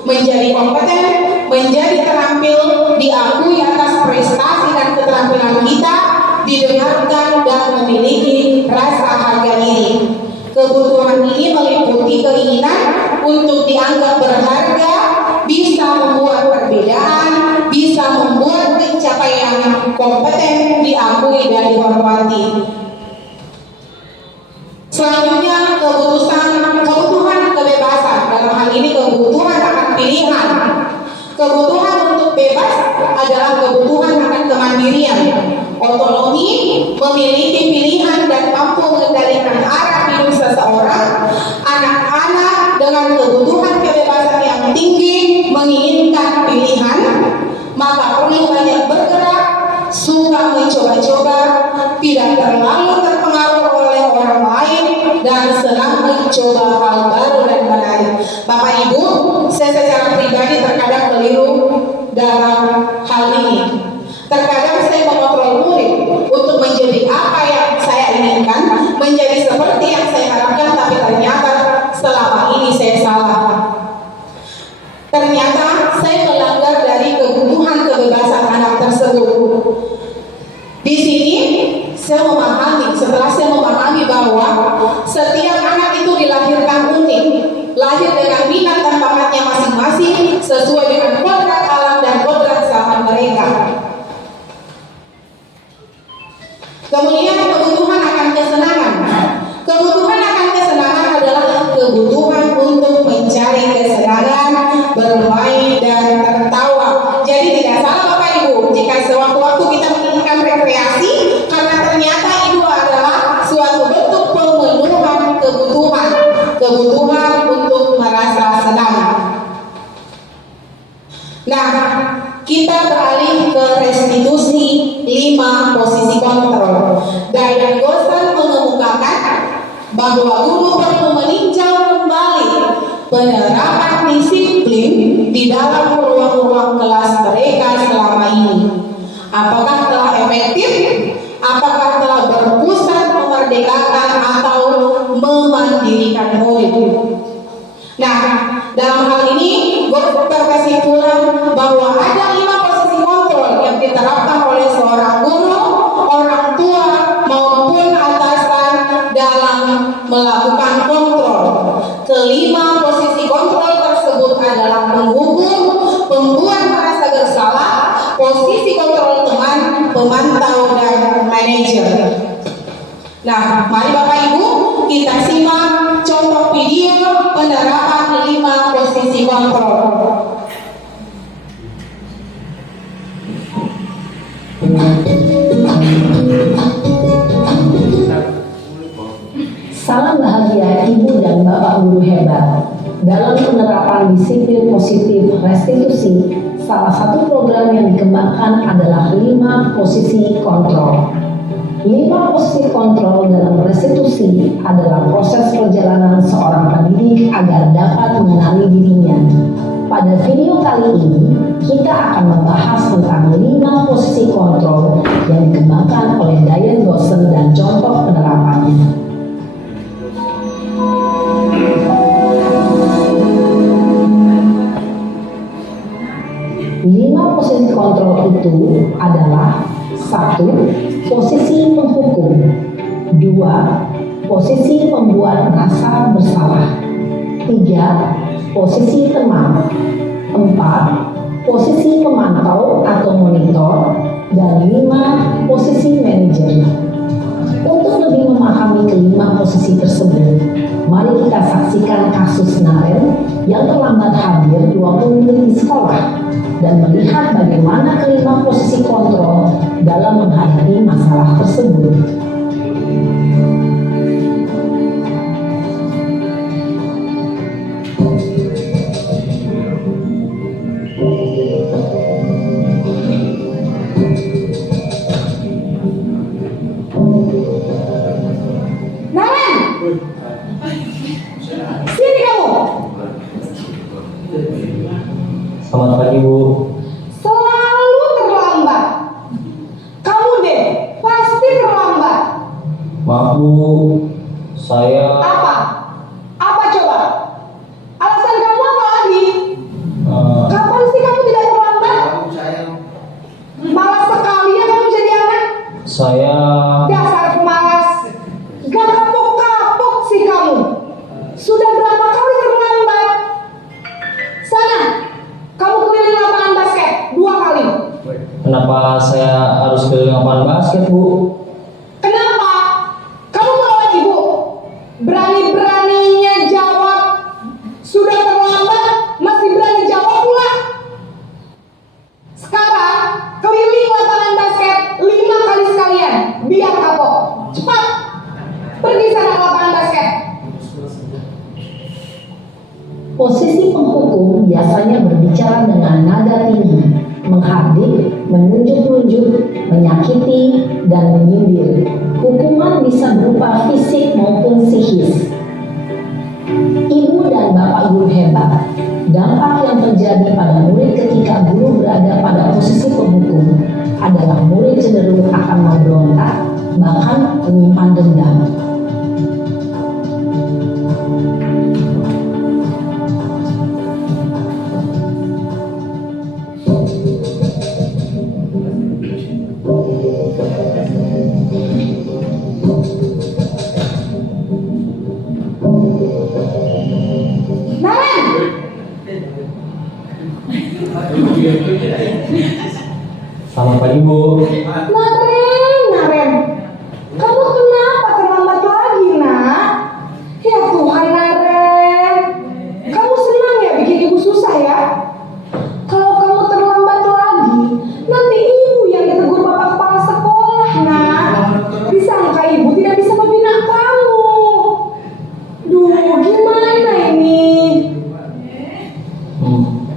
menjadi kompeten, menjadi terampil, diakui atas prestasi dan keterampilan kita, didengarkan dan memiliki rasa harga diri. Kebutuhan ini meliputi keinginan untuk dianggap berharga, bisa membuat perbedaan, bisa membuat pencapaian kompeten diakui dan dihormati. Selanjutnya kebutuhan kebebasan. Dalam hal ini kebutuhan akan pilihan. Kebutuhan untuk bebas adalah kebutuhan akan kemandirian, otonomi, memiliki pilihan dan mampu mengendalikan arah hidup seseorang. Anak-anak dengan kebutuhan kebebasan yang tinggi menginginkan pilihan, maka perlu banyak bergerak, suka mencoba-coba, tidak terlalu terpengaruh oleh orang lain, dan senang mencoba hal baru dan menarik. Bapak Ibu, saya secara pribadi terkadang keliru dalam hal ini. Terkadang saya mengontrol murid untuk menjadi apa yang saya inginkan, menjadi seperti yang saya harapkan, tapi ternyata selama ini saya salah. Ternyata saya melanggar dari kebutuhan kebebasan anak tersebut. Di sini saya memahami, setelah saya memahami bahwa setiap anak itu dilahirkan unik, lahir dengan minat dan bakatnya masing-masing sesuai dengan kodrat alam dan kodrat zaman mereka. Kemudian kebutuhan akan kesenangan. Kebutuhan akan kesenangan adalah kebutuhan untuk mencari kesenangan, bermain dan tertawa. Jadi tidak salah Bapak Ibu jika sewaktu-waktu kita menginginkan rekreasi, karena ternyata itu adalah suatu bentuk pemenuhan kebutuhan untuk merasa senang. Nah, kita beralih ke restitusi 5 posisi kontrol. Diane Gostan mengemukakan bahwa guru perlu meninjau kembali penerapan disiplin di dalam ruang-ruang kelas mereka selama ini. Apakah telah efektif? Apakah telah berpusat memerdekakan atau memandirikan murid? Nah, dalam hal ini berkesimpulan bahwa ada 5 posisi kontrol yang diterapkan oleh seorang guru, orang tua maupun atasan dalam melakukan kontrol. Kelima posisi kontrol tersebut adalah penghubung, pembuat merasa bersalah, posisi kontrol teman, pemantau, dan manajer. Nah, mari Bapak Ibu kita simak contoh video penerapan 5 posisi kontrol. Salam bahagia Ibu dan Bapak guru hebat. Dalam penerapan disiplin positif restitusi, salah satu program yang dikembangkan adalah 5 posisi kontrol. 5 posisi kontrol dalam restitusi adalah proses perjalanan seorang pendidik agar dapat mengenali dirinya. Pada video kali ini, kita akan membahas tentang 5 posisi kontrol yang dikembangkan oleh Diane Gostan dan contoh penerapannya. Posisi kontrol itu adalah 1. Posisi penghukum, 2. Posisi pembuat merasa bersalah, 3. Posisi teman, 4. posisi pemantau atau monitor, dan 5 posisi manajer. Untuk lebih memahami kelima posisi tersebut, mari kita saksikan kasus Naren yang terlambat hadir 20 menit di sekolah dan melihat bagaimana kelima posisi kontrol dalam menghadapi masalah tersebut. Sini kamu. Selamat pagi Bu. Selalu terlambat. Kamu deh, pasti terlambat. Maaf Bu, saya Apa? Apa coba? Alasan kamu apa lagi? Kapan sih kamu tidak terlambat? Malas sekali ya kamu jadi anak. saya Dasar pemalas. Gak kapok-kapok sih kamu. Sudah berapa kali terlambat? Sana, kamu keliling lapangan basket 2 kali. kenapa saya harus ke lapangan basket Bu? Kenapa? Kamu melawan ibu. Berani-beraninya jawab. Sudah terlambat, masih berani jawab pula. Sekarang, keliling lapangan basket 5 kali sekalian. Biar kapok. Cepat. Pergi sana ke lapangan basket. Posisi penghukum biasanya berbicara dengan nada tinggi, menghardik, menunjuk-nunjuk, menyakiti, dan menyindir. Hukuman bisa berupa fisik maupun psikis. Ibu dan bapak guru hebat, dampak yang terjadi pada murid ketika guru berada pada posisi penghukum adalah murid cenderung akan memberontak, bahkan menyimpan dendam. Naren, Selamat pagi Bu. Naren, kamu kenapa terlambat lagi, nak? Ya Tuhan, Naren, kamu senang ya bikin ibu susah ya? Kalau kamu terlambat lagi, nanti ibu yang ditegur bapak kepala sekolah, nak. Disangka ibu tidak bisa membina kamu. Duh, gimana ini?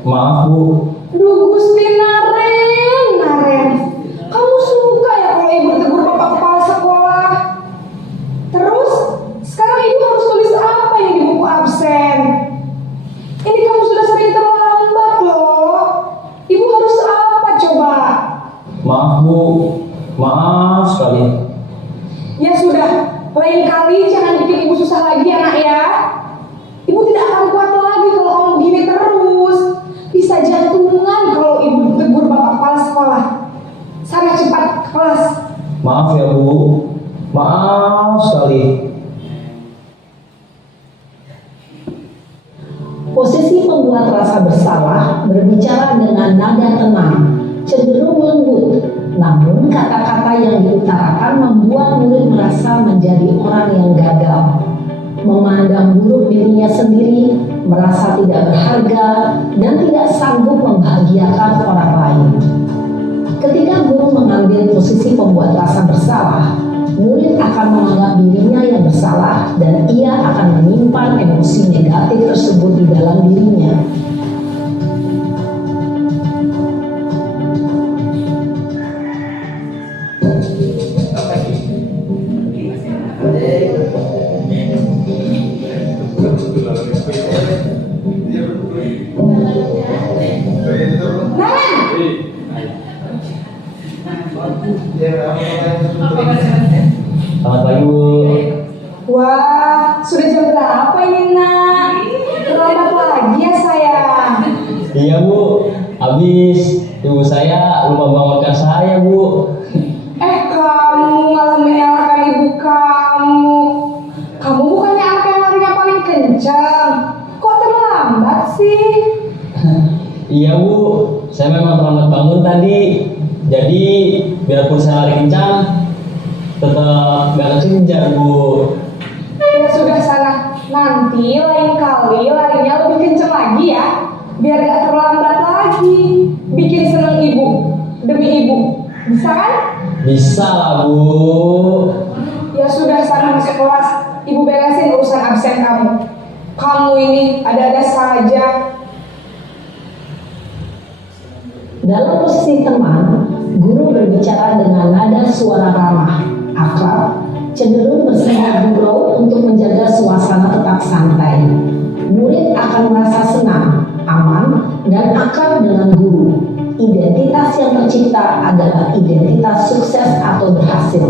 Maaf Bu. Duh, Gusti Naren, kamu suka ya kalau ibu tegur bapak kepala sekolah? Terus, sekarang ibu harus tulis apa yang di buku absen? Ini kamu sudah sering terlambat loh. Ibu harus apa coba? Maaf Bu. Maaf sekali. Ya sudah, lain kali jangan bikin ibu susah lagi ya nak ya. Ibu tidak akan kuat lagi kalau kamu begini terus. Bisa jantungan kalau ibu tegur bapak kepala sekolah. Sana cepat ke kelas. Maaf ya Bu. Maaf sekali. Posisi pembuat rasa bersalah berbicara dengan nada tenang, cenderung lembut, namun kata-kata yang diutarakan membuat murid merasa menjadi orang yang gagal, memandang buruk dirinya sendiri, merasa tidak berharga, dan tidak sanggup membahagiakan orang lain. Ketika guru mengambil posisi pembuat rasa bersalah, murid akan menganggap dirinya yang bersalah dan ia akan menyimpan emosi negatif tersebut di dalam dirinya. Selamat pagi Bu. Wah, sudah jam berapa ini nak? Terlambat lagi ya sayang. Iya Bu. Habis ibu saya lupa bangunkan saya Bu. Kamu malah menyalahkan ibu kamu. Kamu bukannya anak yang larinya paling kencang. Kok terlambat sih? Iya Bu. saya memang terlambat bangun tadi. Jadi biarpun saya lari kencang, tetap gak kekejar Bu. Ya sudah sana, nanti lain kali larinya lebih kenceng lagi ya, biar gak terlambat lagi. Bikin seneng ibu, demi ibu, bisa kan? Bisa lah Bu. Ya sudah sana masuk kelas, ibu beresin urusan absen kamu. Kamu ini ada-ada saja. Dalam posisi teman, guru berbicara dengan nada suara ramah, akrab, cenderung bersenda gurau untuk menjaga suasana tetap santai. Murid akan merasa senang, aman, dan akrab dengan guru. Identitas yang tercipta adalah identitas sukses atau berhasil.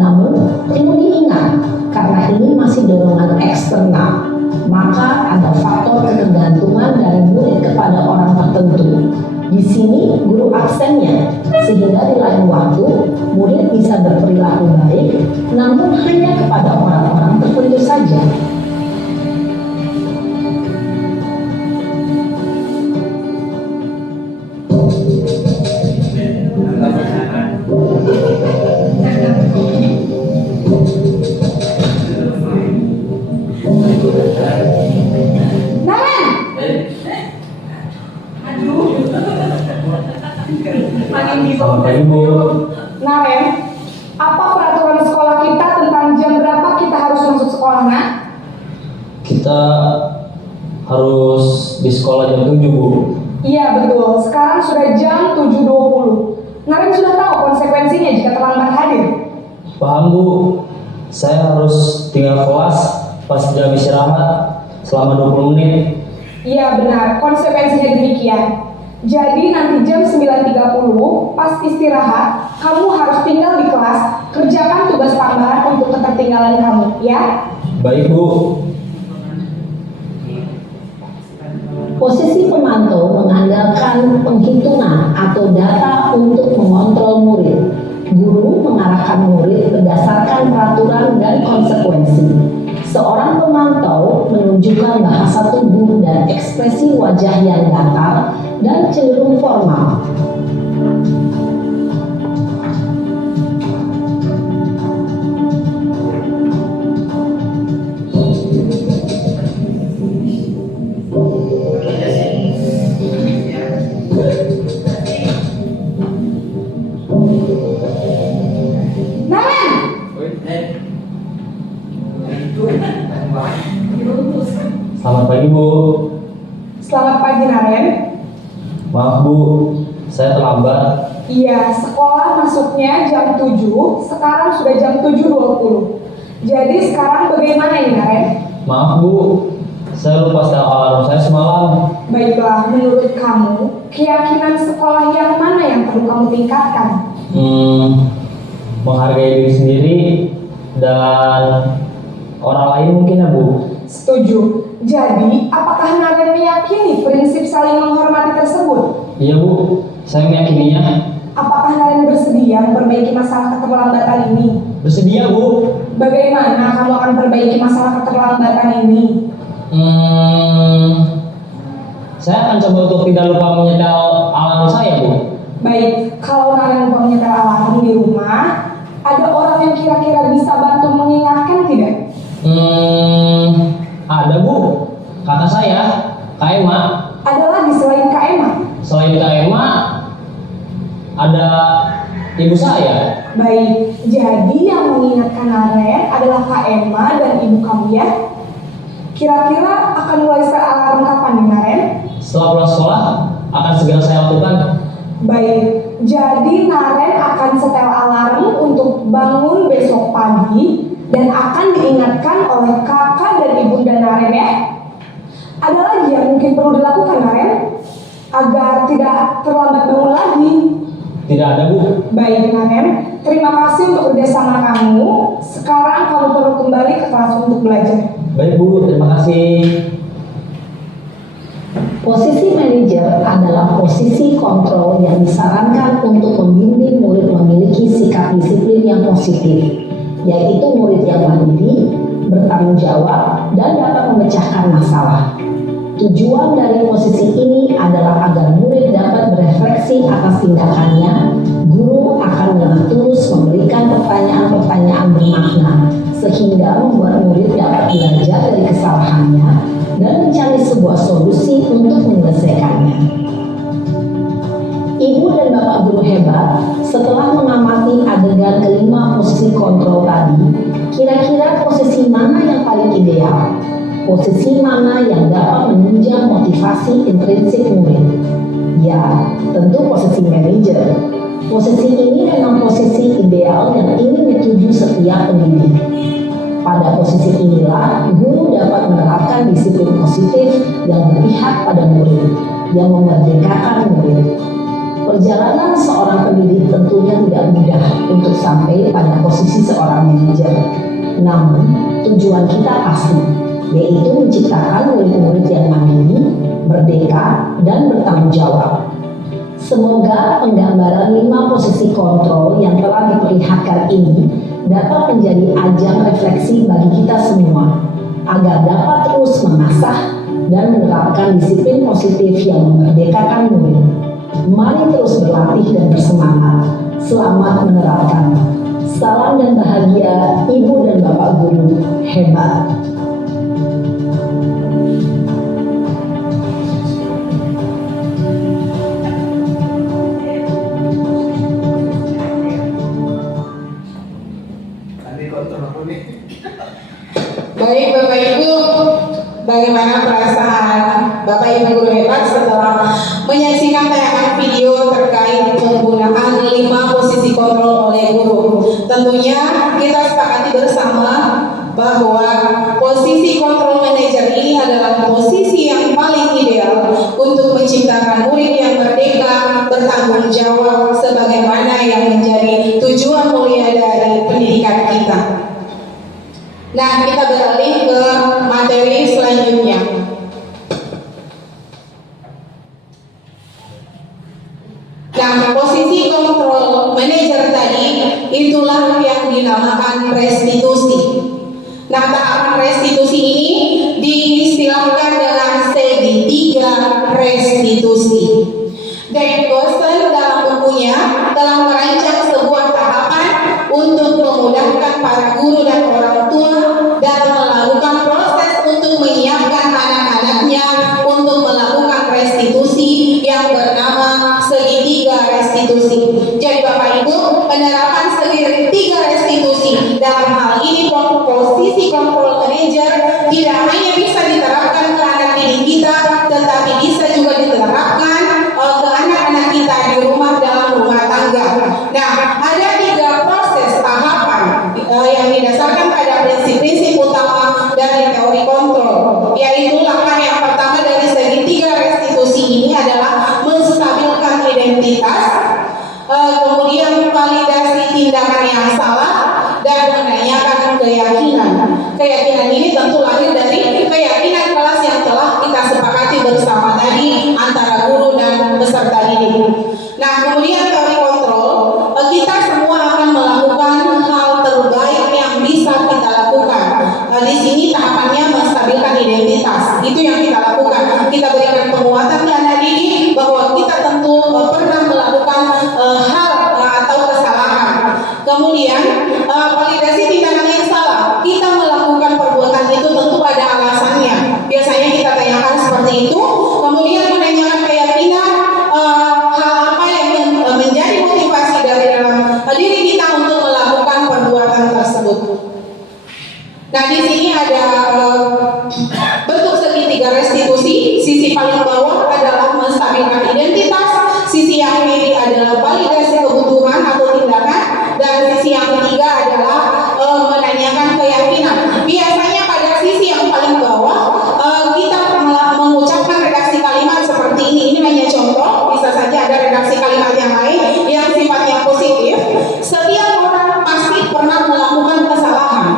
Namun, perlu diingat, karena ini masih dorongan eksternal, maka ada faktor ketergantungan dari murid kepada orang tertentu. Di sini guru absennya, sehingga di lain waktu murid bisa berperilaku baik, namun hanya kepada orang-orang tertentu saja. Selamat pagi Bu. Naren, apa peraturan sekolah kita tentang jam berapa kita harus masuk sekolah, nak? Kita harus di sekolah jam 7 Bu. Iya betul, sekarang sudah jam 7.20. Naren sudah tahu konsekuensinya jika terlambat hadir. Paham Bu. Saya harus tinggal kelas pas jam istirahat selama 20 menit. Iya benar, konsekuensinya demikian. Jadi nanti jam 9.30 pas istirahat, kamu harus tinggal di kelas, kerjakan tugas tambahan untuk ketertinggalan kamu, ya? Baik Bu. Posisi pemantau mengandalkan penghitungan atau data untuk mengontrol murid. Guru mengarahkan murid berdasarkan peraturan dan konsekuensi. Seorang pemantau menunjukkan bahasa tubuh dan ekspresi wajah yang datar dan cenderung formal. Selamat pagi Bu. Selamat pagi Naren. Maaf Bu, saya terlambat. Iya, sekolah masuknya jam 7, sekarang sudah jam 7.20. Jadi sekarang bagaimana ini Naren? Maaf Bu, saya lupa setel alarm saya semalam. Baiklah, menurut kamu, keyakinan sekolah yang mana yang perlu kamu tingkatkan? Menghargai diri sendiri dan orang lain mungkin ya Bu. Setuju. Jadi, apakah Naren meyakini prinsip saling menghormati tersebut? Iya Bu, saya meyakininya. Apakah Naren bersedia memperbaiki masalah keterlambatan ini? Bersedia Bu. Bagaimana kamu akan perbaiki masalah keterlambatan ini? Saya akan coba untuk tidak lupa menyetel alarm saya Bu. Baik, kalau Naren lupa menyetel alarm di rumah, ada orang yang kira-kira bisa bantu mengingatkan tidak? Ada Bu, kakak saya, Kak Emma. Ada lagi selain Kak Emma? Selain Kak Emma, ada ibu saya. Baik, jadi yang mengingatkan Naren adalah Kak Emma dan ibu kamu ya? Kira-kira akan mulai set alarm kapan nih Naren? Setelah pulang sekolah, akan segera saya lakukan. Baik, jadi Naren akan setel alarm untuk bangun besok pagi dan akan diingatkan oleh kakak dan ibunda Naren ya. Ada lagi yang mungkin perlu dilakukan Naren agar tidak terlambat bangun lagi? Tidak ada Bu. Baik Naren, terima kasih untuk kerjasama kamu. Sekarang kamu perlu kembali ke kelas untuk belajar. Baik Bu, terima kasih. Posisi manajer adalah posisi kontrol yang disarankan untuk membimbing murid memiliki sikap disiplin yang positif, yaitu murid yang mandiri, bertanggung jawab, dan dapat memecahkan masalah. Tujuan dari posisi ini adalah agar murid dapat berefleksi atas tindakannya. Guru akan dengan tulus memberikan pertanyaan-pertanyaan bermakna sehingga membuat murid dapat belajar dari kesalahannya dan mencari sebuah solusi untuk menyelesaikannya. Ibu dan Bapak guru hebat, setelah mengamati adegan kelima posisi kontrol tadi, kira-kira posisi mana yang paling ideal? Posisi mana yang dapat menunjang motivasi intrinsik murid? Ya, tentu posisi manajer. Posisi ini memang posisi ideal yang ingin dituju setiap pendidik. Pada posisi inilah, guru dapat menerapkan disiplin positif yang berpihak pada murid, yang memerdekakan murid. Perjalanan seorang pendidik tentunya tidak mudah untuk sampai pada posisi seorang manajer. Namun, tujuan kita pasti, yaitu menciptakan murid-murid yang mandiri, merdeka, dan bertanggung jawab. Semoga penggambaran 5 posisi kontrol yang telah diperlihatkan ini dapat menjadi ajang refleksi bagi kita semua, agar dapat terus mengasah dan menerapkan disiplin positif yang memerdekakan murid. Mari terus berlatih dan bersemangat. Selamat menerapkan. Salam dan bahagia Ibu dan Bapak guru hebat. Baik Bapak Ibu, bagaimana perasaan Bapak Ibu guru hebat setelah menyaksikan tayangan video terkait penggunaan 5 posisi kontrol oleh guru? Tentunya kita sepakati bersama bahwa posisi kontrol manajer ini adalah posisi yang paling ideal untuk menciptakan murid yang merdeka, bertanggung jawab, sebagaimana yang menjadi tujuan mulia dari pendidikan kita. Nah, kita beralih ke materi selanjutnya. Nah, posisi kontrol manajer tadi itulah yang dinamakan restitusi. Nah, tahapan restitusi ini diistilahkan dengan segitiga restitusi. Dan Gosen dalam bukunya telah merancang sebuah tahapan untuk memudahkan para guru dan orang tua dalam melakukan proses untuk menyiapkan anak-anaknya untuk melakukan restitusi yang bernama segitiga restitusi. Jadi Bapak Ibu, penerapan segitiga restitusi dalam hal ini posisi kontrol manajer tidak hanya bisa diterapkan ke anak didik kita, tetapi bisa juga diterapkan ke anak-anak kita di rumah dalam rumah tangga. Nah, ada 3 proses tahapan yang didasarkan pada prinsip-prinsip utama dari teori kontrol, yaitu langkah yang pertama dari segitiga restitusi ini adalah menstabilkan identitas, kemudian validasi tindakan yang salah, dan menanyakan keyakinan. Keyakinan ini tentu lahir dari keyakinan kelas yang telah kita sepakati bersama tadi antara guru dan peserta didik. Nah, kemudian teori kontrol, kita semua akan melakukan hal terbaik yang bisa kita lakukan. Di sini tahapannya menstabilkan identitas. Itu yang kita lakukan. Kita berikan penguatan ke anak didik bahwa kita tentu pernah melakukan hal atau kesalahan. Kemudian validasi tindakan yang salah. Kita melakukan perbuatan itu tentu ada alasannya. Biasanya kita tanyakan seperti itu. Kemudian menanyakan keyakinan hal apa yang menjadi motivasi dari dalam diri kita untuk melakukan perbuatan tersebut. Nah, di sini ada bentuk segitiga restitusi. Sisi paling bawah adalah menstabilkan identitas, sisi yang kiri adalah validasi kebutuhan atau tindakan, dan sisi yang ketiga adalah menanyakan keyakinan. Biasanya pada sisi yang paling bawah kita mengucapkan redaksi kalimat seperti ini. Ini hanya contoh, bisa saja ada redaksi kalimat yang lain yang sifatnya positif. Setiap orang pasti pernah melakukan kesalahan.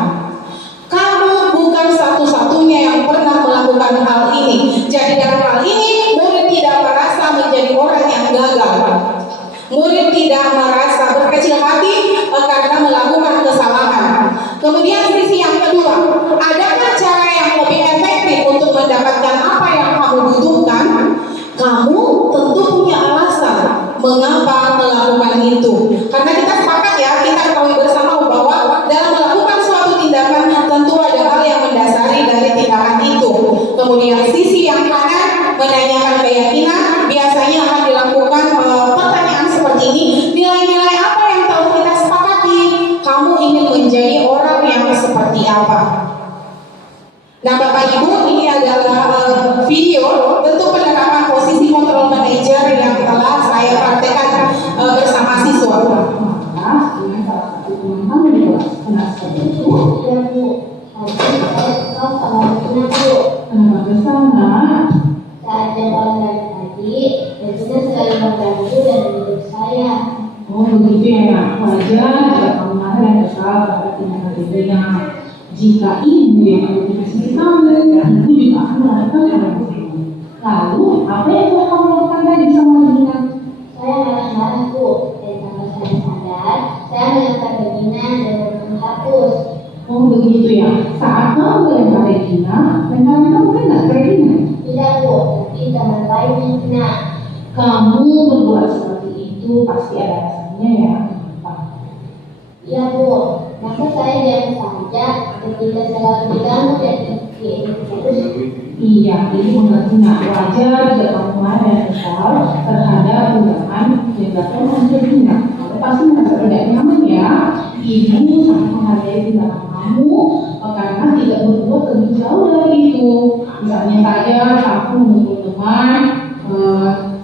Kamu bukan satu-satunya yang pernah melakukan hal ini. Jadi dalam hal ini murid tidak merasa menjadi orang yang gagal. Murid tidak merasa berkecil hati karena melakukan kesalahan. Kemudian sisi yang kedua, adakah cara yang lebih efektif untuk mendapatkan apa yang kamu mengapa melakukan itu. Karena kita sepakat ya, kita ketahui bersama bahwa dalam melakukan suatu tindakan tentu ada hal yang mendasari dari tindakan itu. Kemudian sisi yang kanan menanyakan keyakinan, biasanya akan dilakukan pertanyaan seperti ini, nilai-nilai apa yang telah kita sepakati? Kamu ingin menjadi orang yang seperti apa? Nah Bapak Ibu, ini adalah video bentuk penerapan posisi control manager yang telah saya praktekkan bersama siswa. Maka dengan salah satu teman-teman di kelas kelas tertentu, Ya Bu, tadi saya suka sama Tina Bu. kenapa bersama Saat jadwal dari tadi, biasanya selalu mengganggu dan menurut saya. oh begitu ya, wajar jika kamu marah dan kesal terhadap tindakan ibunya. Jika ibu yang mengedukasi kamu, ibu juga akan melakukan hal yang sama. Lalu, apa yang telah kamu lakukan tadi sama Regina? Saya marah-marah Bu, dan tanpa saya sadar, saya melempar Regina dan menghapus. Oh begitu ya, saat kamu melempar Regina, lempar kamu kena ke Regina. Tidak Bu, tapi teman lain yang kena. Kamu berbuat seperti itu pasti ada alasannya ya. Kenapa? Ya Bu, masa saya diam saja ketika selalu diganggu dan terus. Iya, ini mengerti nak wajar jika kamu marah dan kesal terhadap tindakan yang dilakukan oleh Regina. Kamu pasti merasa tidak nyaman ya. Ibu sangat menghargai tindakan kamu karena tidak berbuat lebih jauh dari itu. Misalnya saja kamu memukul teman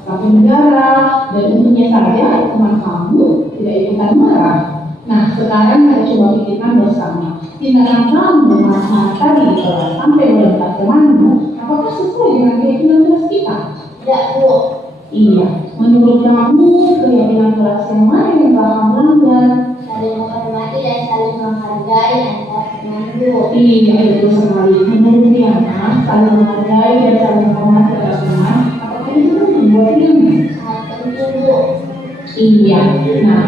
sampai berdarah, dan untungnya saja teman kamu tidak ikutan marah. Nah, sekarang kita coba pikirkan bersama. Tindakan kamu marah tadi di kelas sampai melempar temanmu, apakah sesuai dengan keyakinan kelas kita? Tidak Bu, Iya. Menurut kamu, keyakinan kelas yang mana yang telah kamu langgar? saling menghormati dan saling menghargai antar teman Bu. Iya, betul sekali. Menurut Diana, saling menghargai dan saling menghormati antar teman, apakah itu penting buat Diana? Sangat penting Bu. Iya. Nah,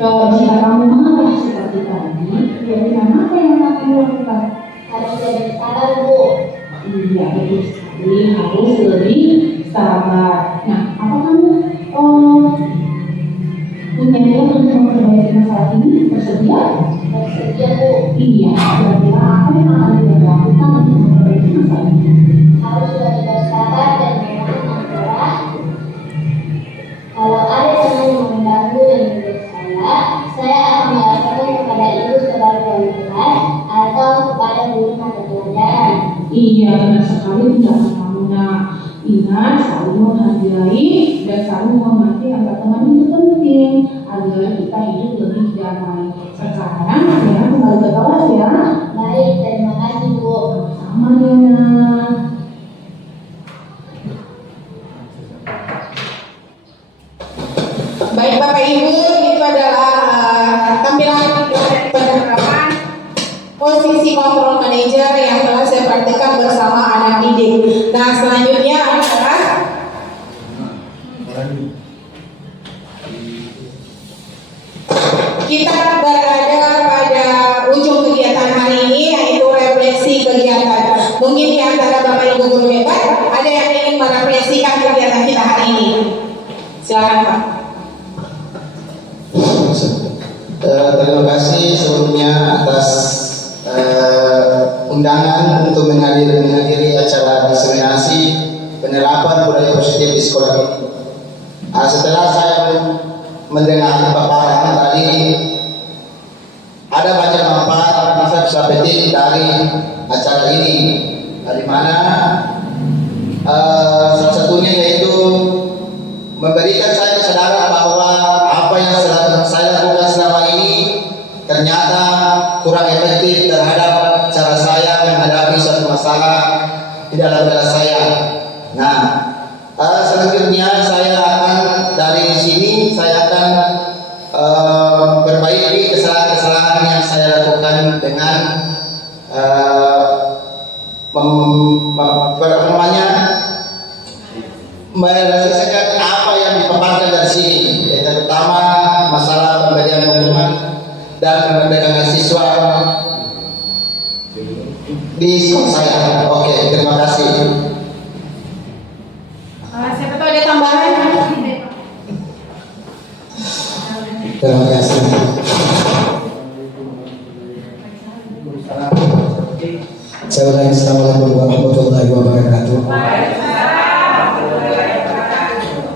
kalau jika kamu marah seperti tadi, keyakinan apa yang akan kamu lakukan? Harus lebih sabar Bu. Iya, betul sekali. Harus lebih sabar. Nah, apa kamu punya niat untuk memperbaiki masalah ini? Bersedia? Bersedia Bu. Iya. Kira-kira apa yang akan kita lakukan untuk memperbaiki masalah ini? Harus lebih bersabar dan menahan amarah. Kalau ada teman yang mengganggu dan menurut saya akan melaporkan kepada ibu sebagai wali kelas atau kepada guru mata pelajaran. Iya, benar sekali tindakan kamu. Nah, ingat saling menghargai dan saling menghormati antar teman itu penting agar kita hidup lebih damai. Sekarang ya kembali ke kelas ya. Baik, terima kasih Bu. Sama Diana. Baik Bapak Ibu, itu adalah tampilan penerapan posisi control manager yang telah saya praktekkan bersama anak didik. Nah selanjutnya adalah kita berada pada ujung kegiatan hari ini, yaitu refleksi kegiatan. Mungkin di antara Bapak Ibu guru hebat ada yang ingin merefleksikan kegiatan kita hari ini. Silakan Pak. Terima kasih sebelumnya atas undangan untuk menghadiri acara diseminasi penerapan budaya positif di sekolah ini. Setelah saya mendengar paparan tadi, ada banyak manfaat yang saya bisa petik dari acara ini, di mana salah satunya yaitu memberikan saya kesadaran bahwa apa yang saya lakukan selama ini ternyata kurang efektif terhadap cara saya menghadapi suatu masalah di dalam kelas saya. Nah, selanjutnya saya akan dari sini saya akan perbaiki kesalahan-kesalahan yang saya lakukan dengan merealisasikan apa yang dipaparkan dari sini, terutama masalah pemberian hukuman dan pemberian siswa di sekolah saya. Oke, terima kasih. Siapa tahu ada tambahan? Terima kasih. Saya ulangi, Assalamualaikum warahmatullahi wabarakatuh.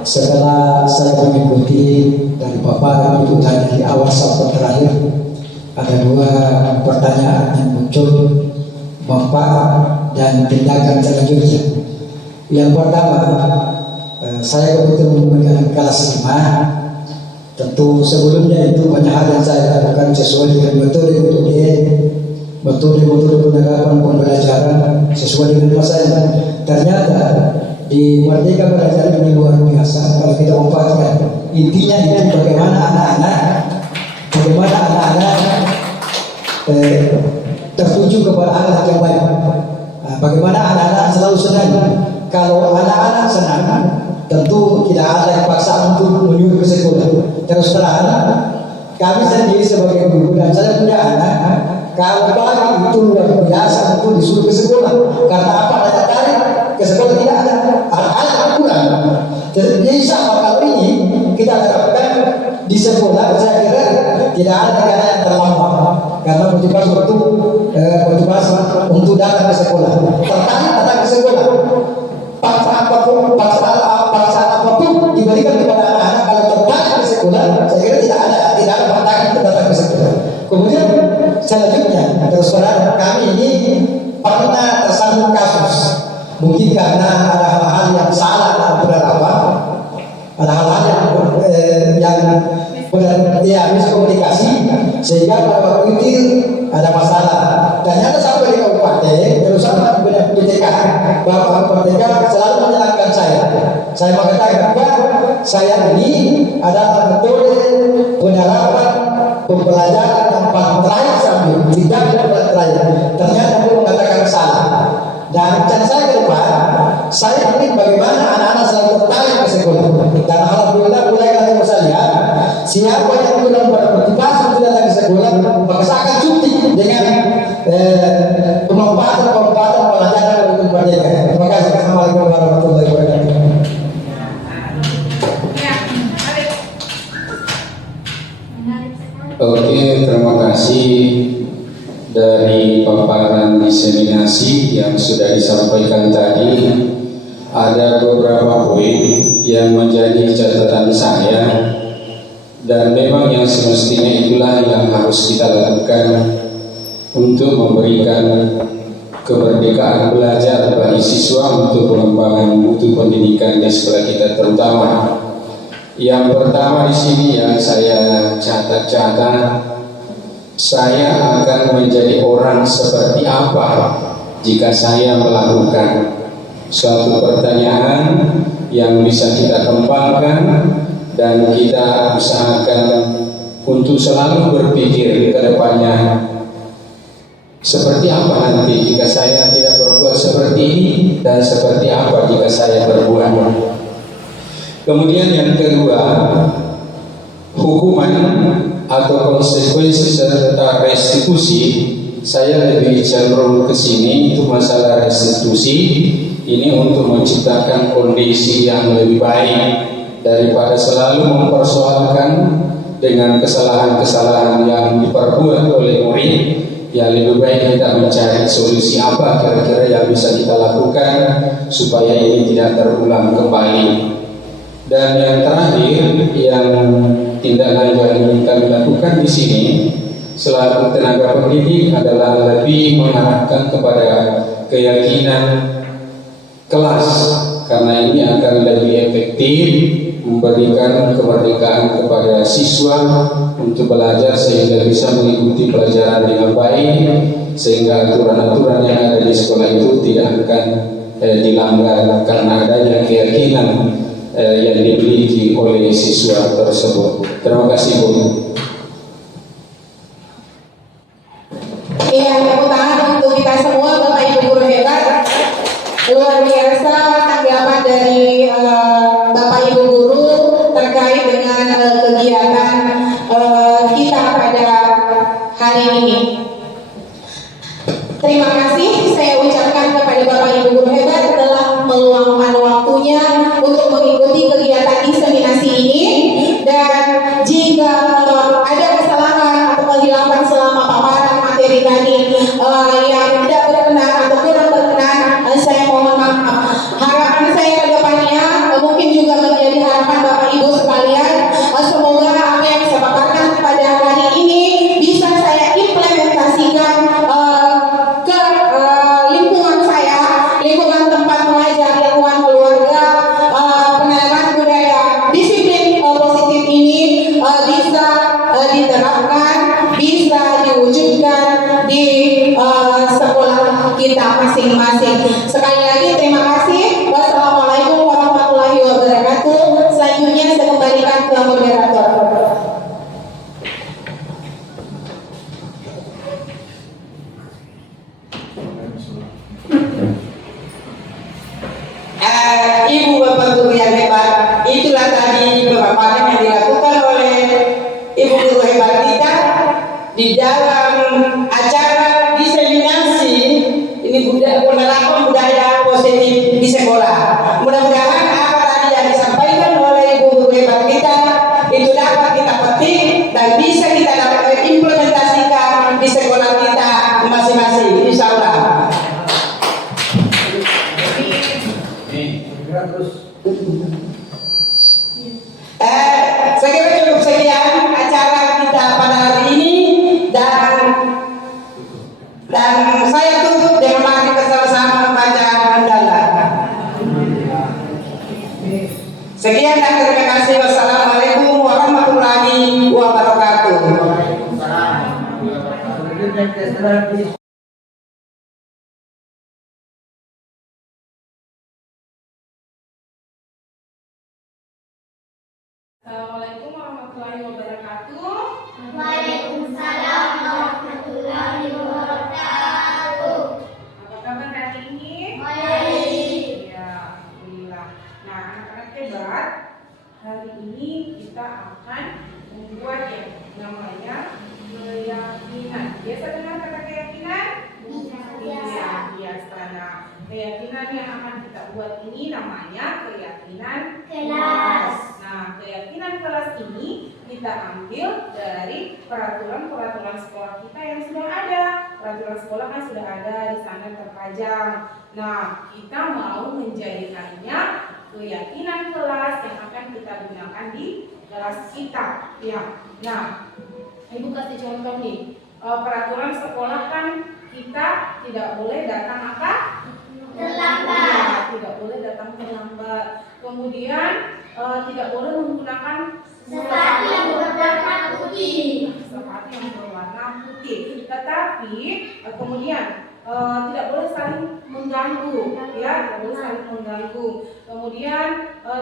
Setelah saya mengikuti dari paparan itu dari awal sampai terakhir, ada dua pertanyaan yang muncul, manfaat dan tindakan selanjutnya. Yang pertama, saya kebetulan memegang kelas 5. Tentu sebelumnya itu banyak hal yang saya lakukan sesuai dengan metode penerapan pembelajaran sesuai dengan masanya. Ternyata di Merdeka Belajar ini luar biasa kalau kita manfaatkan. Intinya itu bagaimana anak-anak tertuju kepada akhlak yang baik. Bagaimana anak-anak selalu senang. Kalau anak-anak senang, tentu tidak ada yang paksa untuk menyuruh ke sekolah. Terus terang, kami sendiri sebagai guru dan saya punya anak, kalau pagi itu luar biasa untuk disuruh ke sekolah. Karena apa? Ada tarik ke sekolah tidak ada. Anak-anak kurang. Jadi sama kalau ini kita terapkan di sekolah, saya kira tidak ada negara yang terlambat. Karena motivasi untuk datang ke sekolah. Tertarik datang ke sekolah. Paksa apapun diberikan kepada anak-anak kalau tertarik ke sekolah, saya kira tidak ada pantangan untuk datang ke sekolah. Kemudian selanjutnya terus terang kami ini pernah tersandung kasus, mungkin karena ada hal-hal yang salah dalam penerapan, ada hal-hal yang miskomunikasi, sehingga pada waktu itu ada masalah. Ternyata sampai di kabupaten, terus sama di PTK, Bapak PTK selalu menyalahkan saya. Saya mengatakan bahwa saya ini adalah metode penerapan pembelajaran yang paling terakhir sampai tidak terakhir. Ternyata dia mengatakan salah. Dan saya ke depan, saya ingin bagaimana anak-anak selalu tertarik ke sekolah. Dan alhamdulillah mulai kali saya lihat, siapa yang sudah bermotivasi untuk datang ke sekolah, maka saya akan cuti dengan pemanfaatan pelajaran untuk merdeka. Terima kasih. Assalamualaikum warahmatullahi wabarakatuh. Oke, terima kasih dari paparan diseminasi yang sudah disampaikan tadi. Ada beberapa poin yang menjadi catatan saya, dan memang yang semestinya itulah yang harus kita lakukan untuk memberikan kemerdekaan belajar bagi siswa untuk pengembangan mutu pendidikan di sekolah kita terutama. Yang pertama di sini yang saya catat, saya akan menjadi orang seperti apa jika saya melakukan suatu pertanyaan yang bisa kita kembangkan dan kita usahakan untuk selalu berpikir ke depannya, seperti apa nanti jika saya tidak berbuat seperti ini, dan seperti apa jika saya berbuat. Kemudian yang kedua, hukuman atau konsekuensi serta restitusi. Saya lebih cenderung ke sini untuk masalah restitusi ini untuk menciptakan kondisi yang lebih baik daripada selalu mempersoalkan dengan kesalahan-kesalahan yang diperbuat oleh murid. Ya, lebih baik kita mencari solusi apa kira-kira yang bisa kita lakukan supaya ini tidak terulang kembali. Dan yang terakhir, yang tindak lanjut yang kami lakukan di sini selaku tenaga pendidik adalah lebih mengarahkan kepada keyakinan kelas, karena ini akan lebih efektif memberikan kemerdekaan kepada siswa untuk belajar sehingga bisa mengikuti pelajaran dengan baik, sehingga aturan-aturan yang ada di sekolah itu tidak akan dilanggar karena adanya keyakinan yang dimiliki oleh siswa tersebut. Terima kasih, Bu. Iya, tepuk tangan untuk kita semua, Bapak Ibu guru hebat. Luar biasa tanggapan dari Bapak Ibu guru terkait dengan kegiatan kita pada hari ini. Terima kasih saya ucapkan kepada Bapak Ibu guru hebat telah meluangkan waktunya untuk mengikuti kegiatan diseminasi ini. Dan jika kita masing-masing. Sekali lagi terima kasih. Wassalamualaikum warahmatullahi wabarakatuh. Selanjutnya saya kembalikan ke moderator. Ibu bapak guru yang hebat, itulah tadi pemaparan yang dilakukan oleh ibu guru hebat kita di dalam acara diseminasi ini penerapan budaya positif di sekolah. Mudah-mudahan apa tadi yang disampaikan oleh ibu guru hebat kita itu dapat kita petik dan bisa kita dapat implementasikan di sekolah kita masing-masing, insya Allah. Saya kira cukup sekian acara kita pada hari ini dan saya tutup dengan mari bersama-sama membaca hamdalah. Sekian dan terima kasih. Wassalamualaikum warahmatullahi wabarakatuh. Assalamualaikum warahmatullahi wabarakatuh. Waalaikumsalam warahmatullahi wabarakatuh. Apa kabar hari ini? Baik. Ya, alhamdulillah. Nah, anak-anak hebat, hari ini kita akan membuat yang namanya keyakinan. Biasa dengar kata keyakinan? Iya, biasa. Nah, keyakinan yang akan kita buat ini namanya keyakinan Kelas. Nah, keyakinan kelas ini kita ambil dari peraturan-peraturan sekolah kita yang sudah ada. Peraturan sekolah kan sudah ada di sana terpajang. Nah, kita mau menjadikannya keyakinan kelas yang akan kita gunakan di kelas kita. Ya. Nah, Ibu kasih contoh nih. Peraturan sekolah kan kita tidak boleh datang apa? Terlambat. Ya, tidak boleh datang terlambat. Kemudian tidak boleh menggunakan Sepatu yang berwarna putih. sepatu yang berwarna putih. Tetapi kemudian tidak boleh saling mengganggu, ya, tidak boleh saling mengganggu. Kemudian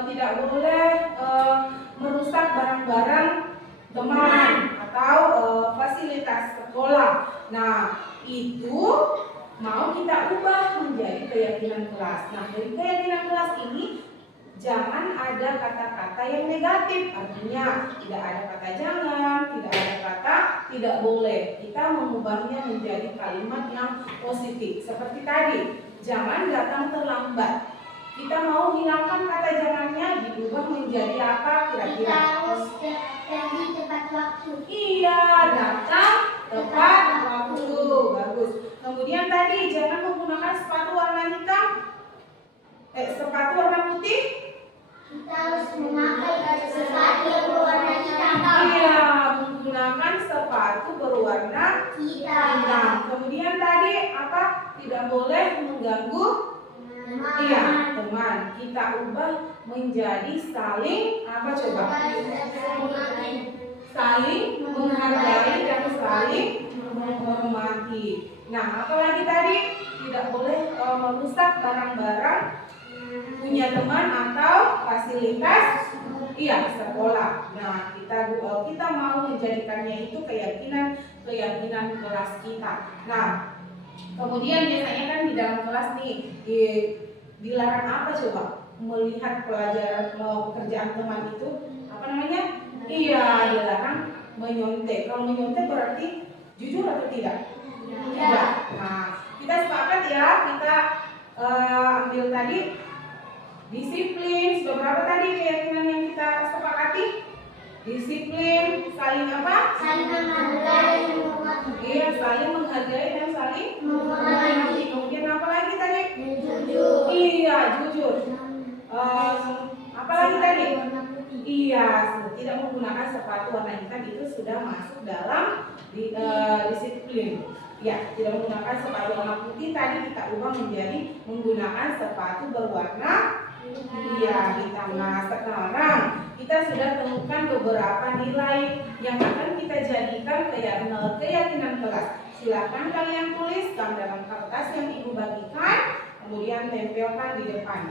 tidak boleh merusak barang-barang teman atau fasilitas sekolah. Nah, itu mau kita ubah menjadi keyakinan kelas. Nah, dari keyakinan kelas ini jangan ada kata-kata yang negatif, artinya tidak ada kata jangan, tidak ada kata tidak boleh. Kita mengubahnya menjadi kalimat yang positif. Seperti tadi, jangan datang terlambat. Kita mau hilangkan kata jangannya, diubah menjadi apa kira-kira? Kita harus pergi tepat waktu. Iya, datang tepat waktu. Bagus. Kemudian tadi jangan menggunakan sepatu warna hitam. Sepatu warna putih. Kita harus memakai sepatu yang berwarna hitam. Iya, menggunakan sepatu berwarna hitam. Kemudian tadi apa? Tidak boleh mengganggu. Iya, teman. Kita ubah menjadi saling apa coba? Saling menghargai dan saling menghormati. Nah, apalagi tadi tidak boleh merusak barang-barang punya teman atau fasilitas sekolah. Nah, kita mau menjadikannya itu keyakinan kelas kita. Nah, kemudian biasanya kan di dalam kelas nih dilarang apa coba? Melihat pelajaran pekerjaan teman itu apa namanya? Iya, dilarang menyontek. Kalau menyontek berarti jujur atau tidak? Tidak. Nah, kita sepakat ya, kita ambil tadi disiplin. Sudah berapa tadi keyakinan yang kita sepakati? Disiplin, saling apa? Saling menghargai dan menghormati. Iya, saling menghargai dan saling Menghormati. Kemudian apa lagi tadi? Jujur. Iya, jujur. Apa lagi tadi? Iya, tidak menggunakan sepatu warna hitam itu sudah masuk dalam disiplin. Ya, tidak menggunakan sepatu warna putih tadi kita ubah menjadi menggunakan sepatu berwarna Iya, di tengah. Sekarang kita sudah temukan beberapa nilai yang akan kita jadikan keyakinan kelas. Silakan kalian tuliskan dalam kertas yang ibu bagikan, kemudian tempelkan di depan.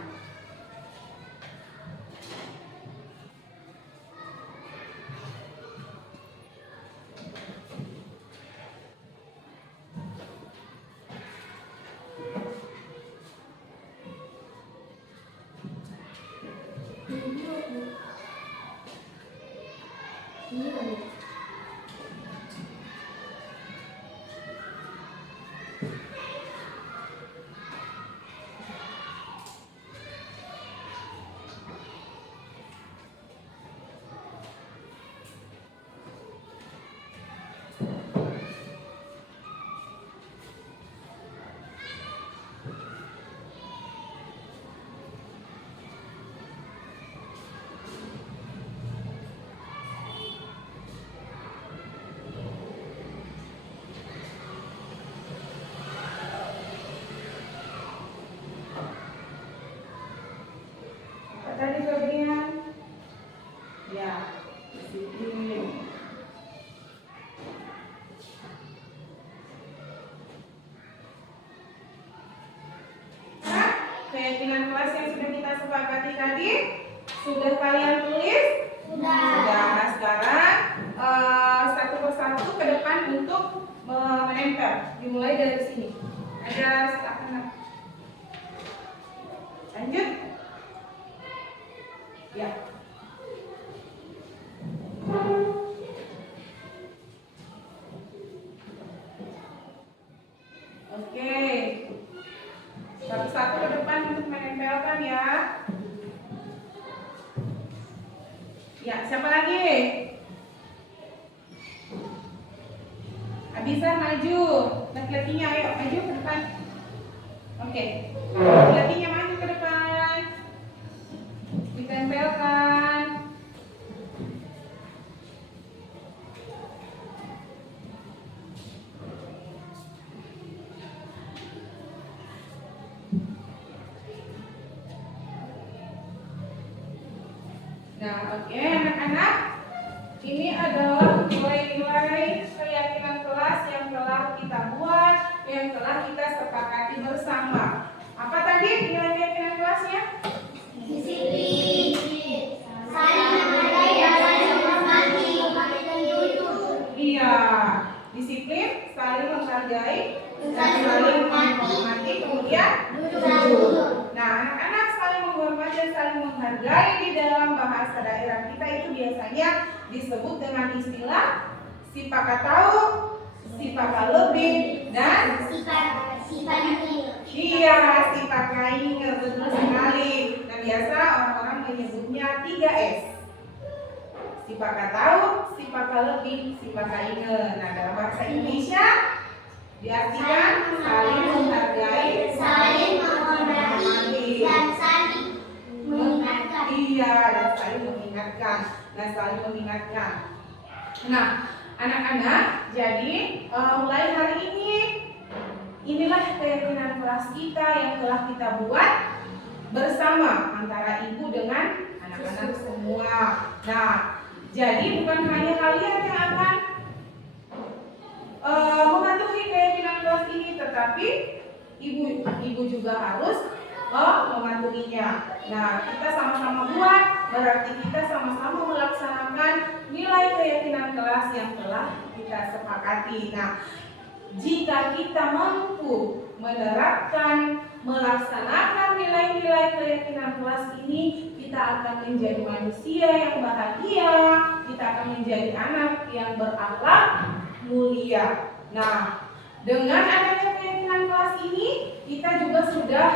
Tadi Febrian, ya, disiplin. Nah, keyakinan kelas yang sudah kita sepakati tadi, sudah kalian tulis? Sudah. Nah, sekarang satu persatu ke depan untuk menempel. Dimulai dari sini. Ada silakan. Lanjut. Ya. Oke. Satu-satu ke depan untuk menempelkan ya. Ya, siapa lagi? Abizar maju. Laki-lakinya ayo maju ke depan. Oke. Laki-lakinya maju ke depan. Ditempelkan. Nah, oke anak-anak, ini adalah nilai-nilai keyakinan kelas yang telah kita buat, yang telah kita sepakati bersama. Apa tadi nilai keyakinan kelasnya? Disiplin, saling menghargai dan saling menghormati, dan jujur. Iya, disiplin, saling menghargai, dan saling menghormati, kemudian jujur. Nah, anak-anak, saling menghormati dan saling menghargai di dalam bahasa daerah kita itu biasanya disebut dengan istilah sipakatau, sipakalubi, dan iya, sipakainge, betul sekali. Nah, biasa orang-orang menyebutnya 3S. Sipakatau, sipakalubi, sipakainge. Nah, dalam bahasa Indonesia diartikan saling menghargai, saling menghormati, dan saling mengingatkan. Iya, dan saling mengingatkan. Nah, saling mengingatkan. Nah, anak-anak, jadi mulai hari ini inilah keyakinan kelas kita yang telah kita buat bersama antara ibu dengan anak-anak semua. Nah, jadi bukan hanya kalian yang akan mematuhi keyakinan kelas ini, tetapi ibu juga harus mematuhinya. Nah, kita sama-sama buat, berarti kita sama-sama melaksanakan nilai keyakinan kelas yang telah kita sepakati. Nah, jika kita mampu menerapkan, melaksanakan nilai-nilai keyakinan kelas ini, kita akan menjadi manusia yang bahagia, kita akan menjadi anak yang berakhlak mulia. Nah, dengan adanya keyakinan kelas ini, kita juga sudah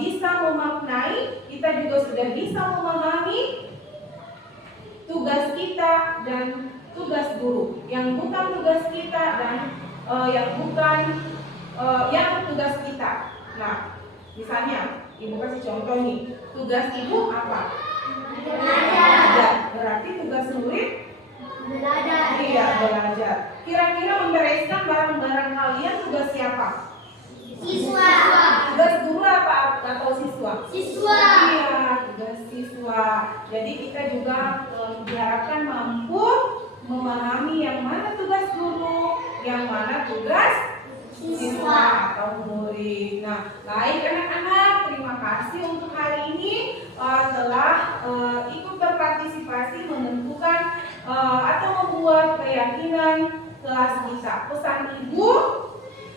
bisa memaknai, kita juga sudah bisa memahami tugas kita dan tugas guru, yang bukan tugas kita dan yang bukan yang tugas kita. Nah, misalnya ibu kasih contoh nih, tugas ibu apa? Belajar. Berarti tugas murid Belajar. iya, belajar. Kira-kira membereskan barang-barang kalian tugas siapa? Siswa. Tugas guru apa atau siswa? Siswa. Iya, siswa. Jadi kita juga diharapkan mampu memahami yang mana tugas guru, yang mana tugas siswa atau murid. Nah, baik anak-anak, terima kasih untuk hari ini telah ikut berpartisipasi menentukan atau membuat keyakinan kelas kita. Pesan ibu,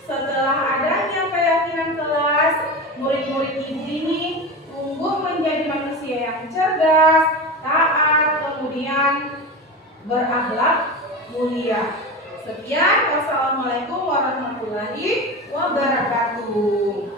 setelah adanya keyakinan kelas, murid-murid ibu ini tumbuh menjadi manusia yang cerdas, taat, kemudian berakhlak mulia. Sekian, wassalamualaikum warahmatullahi wabarakatuh.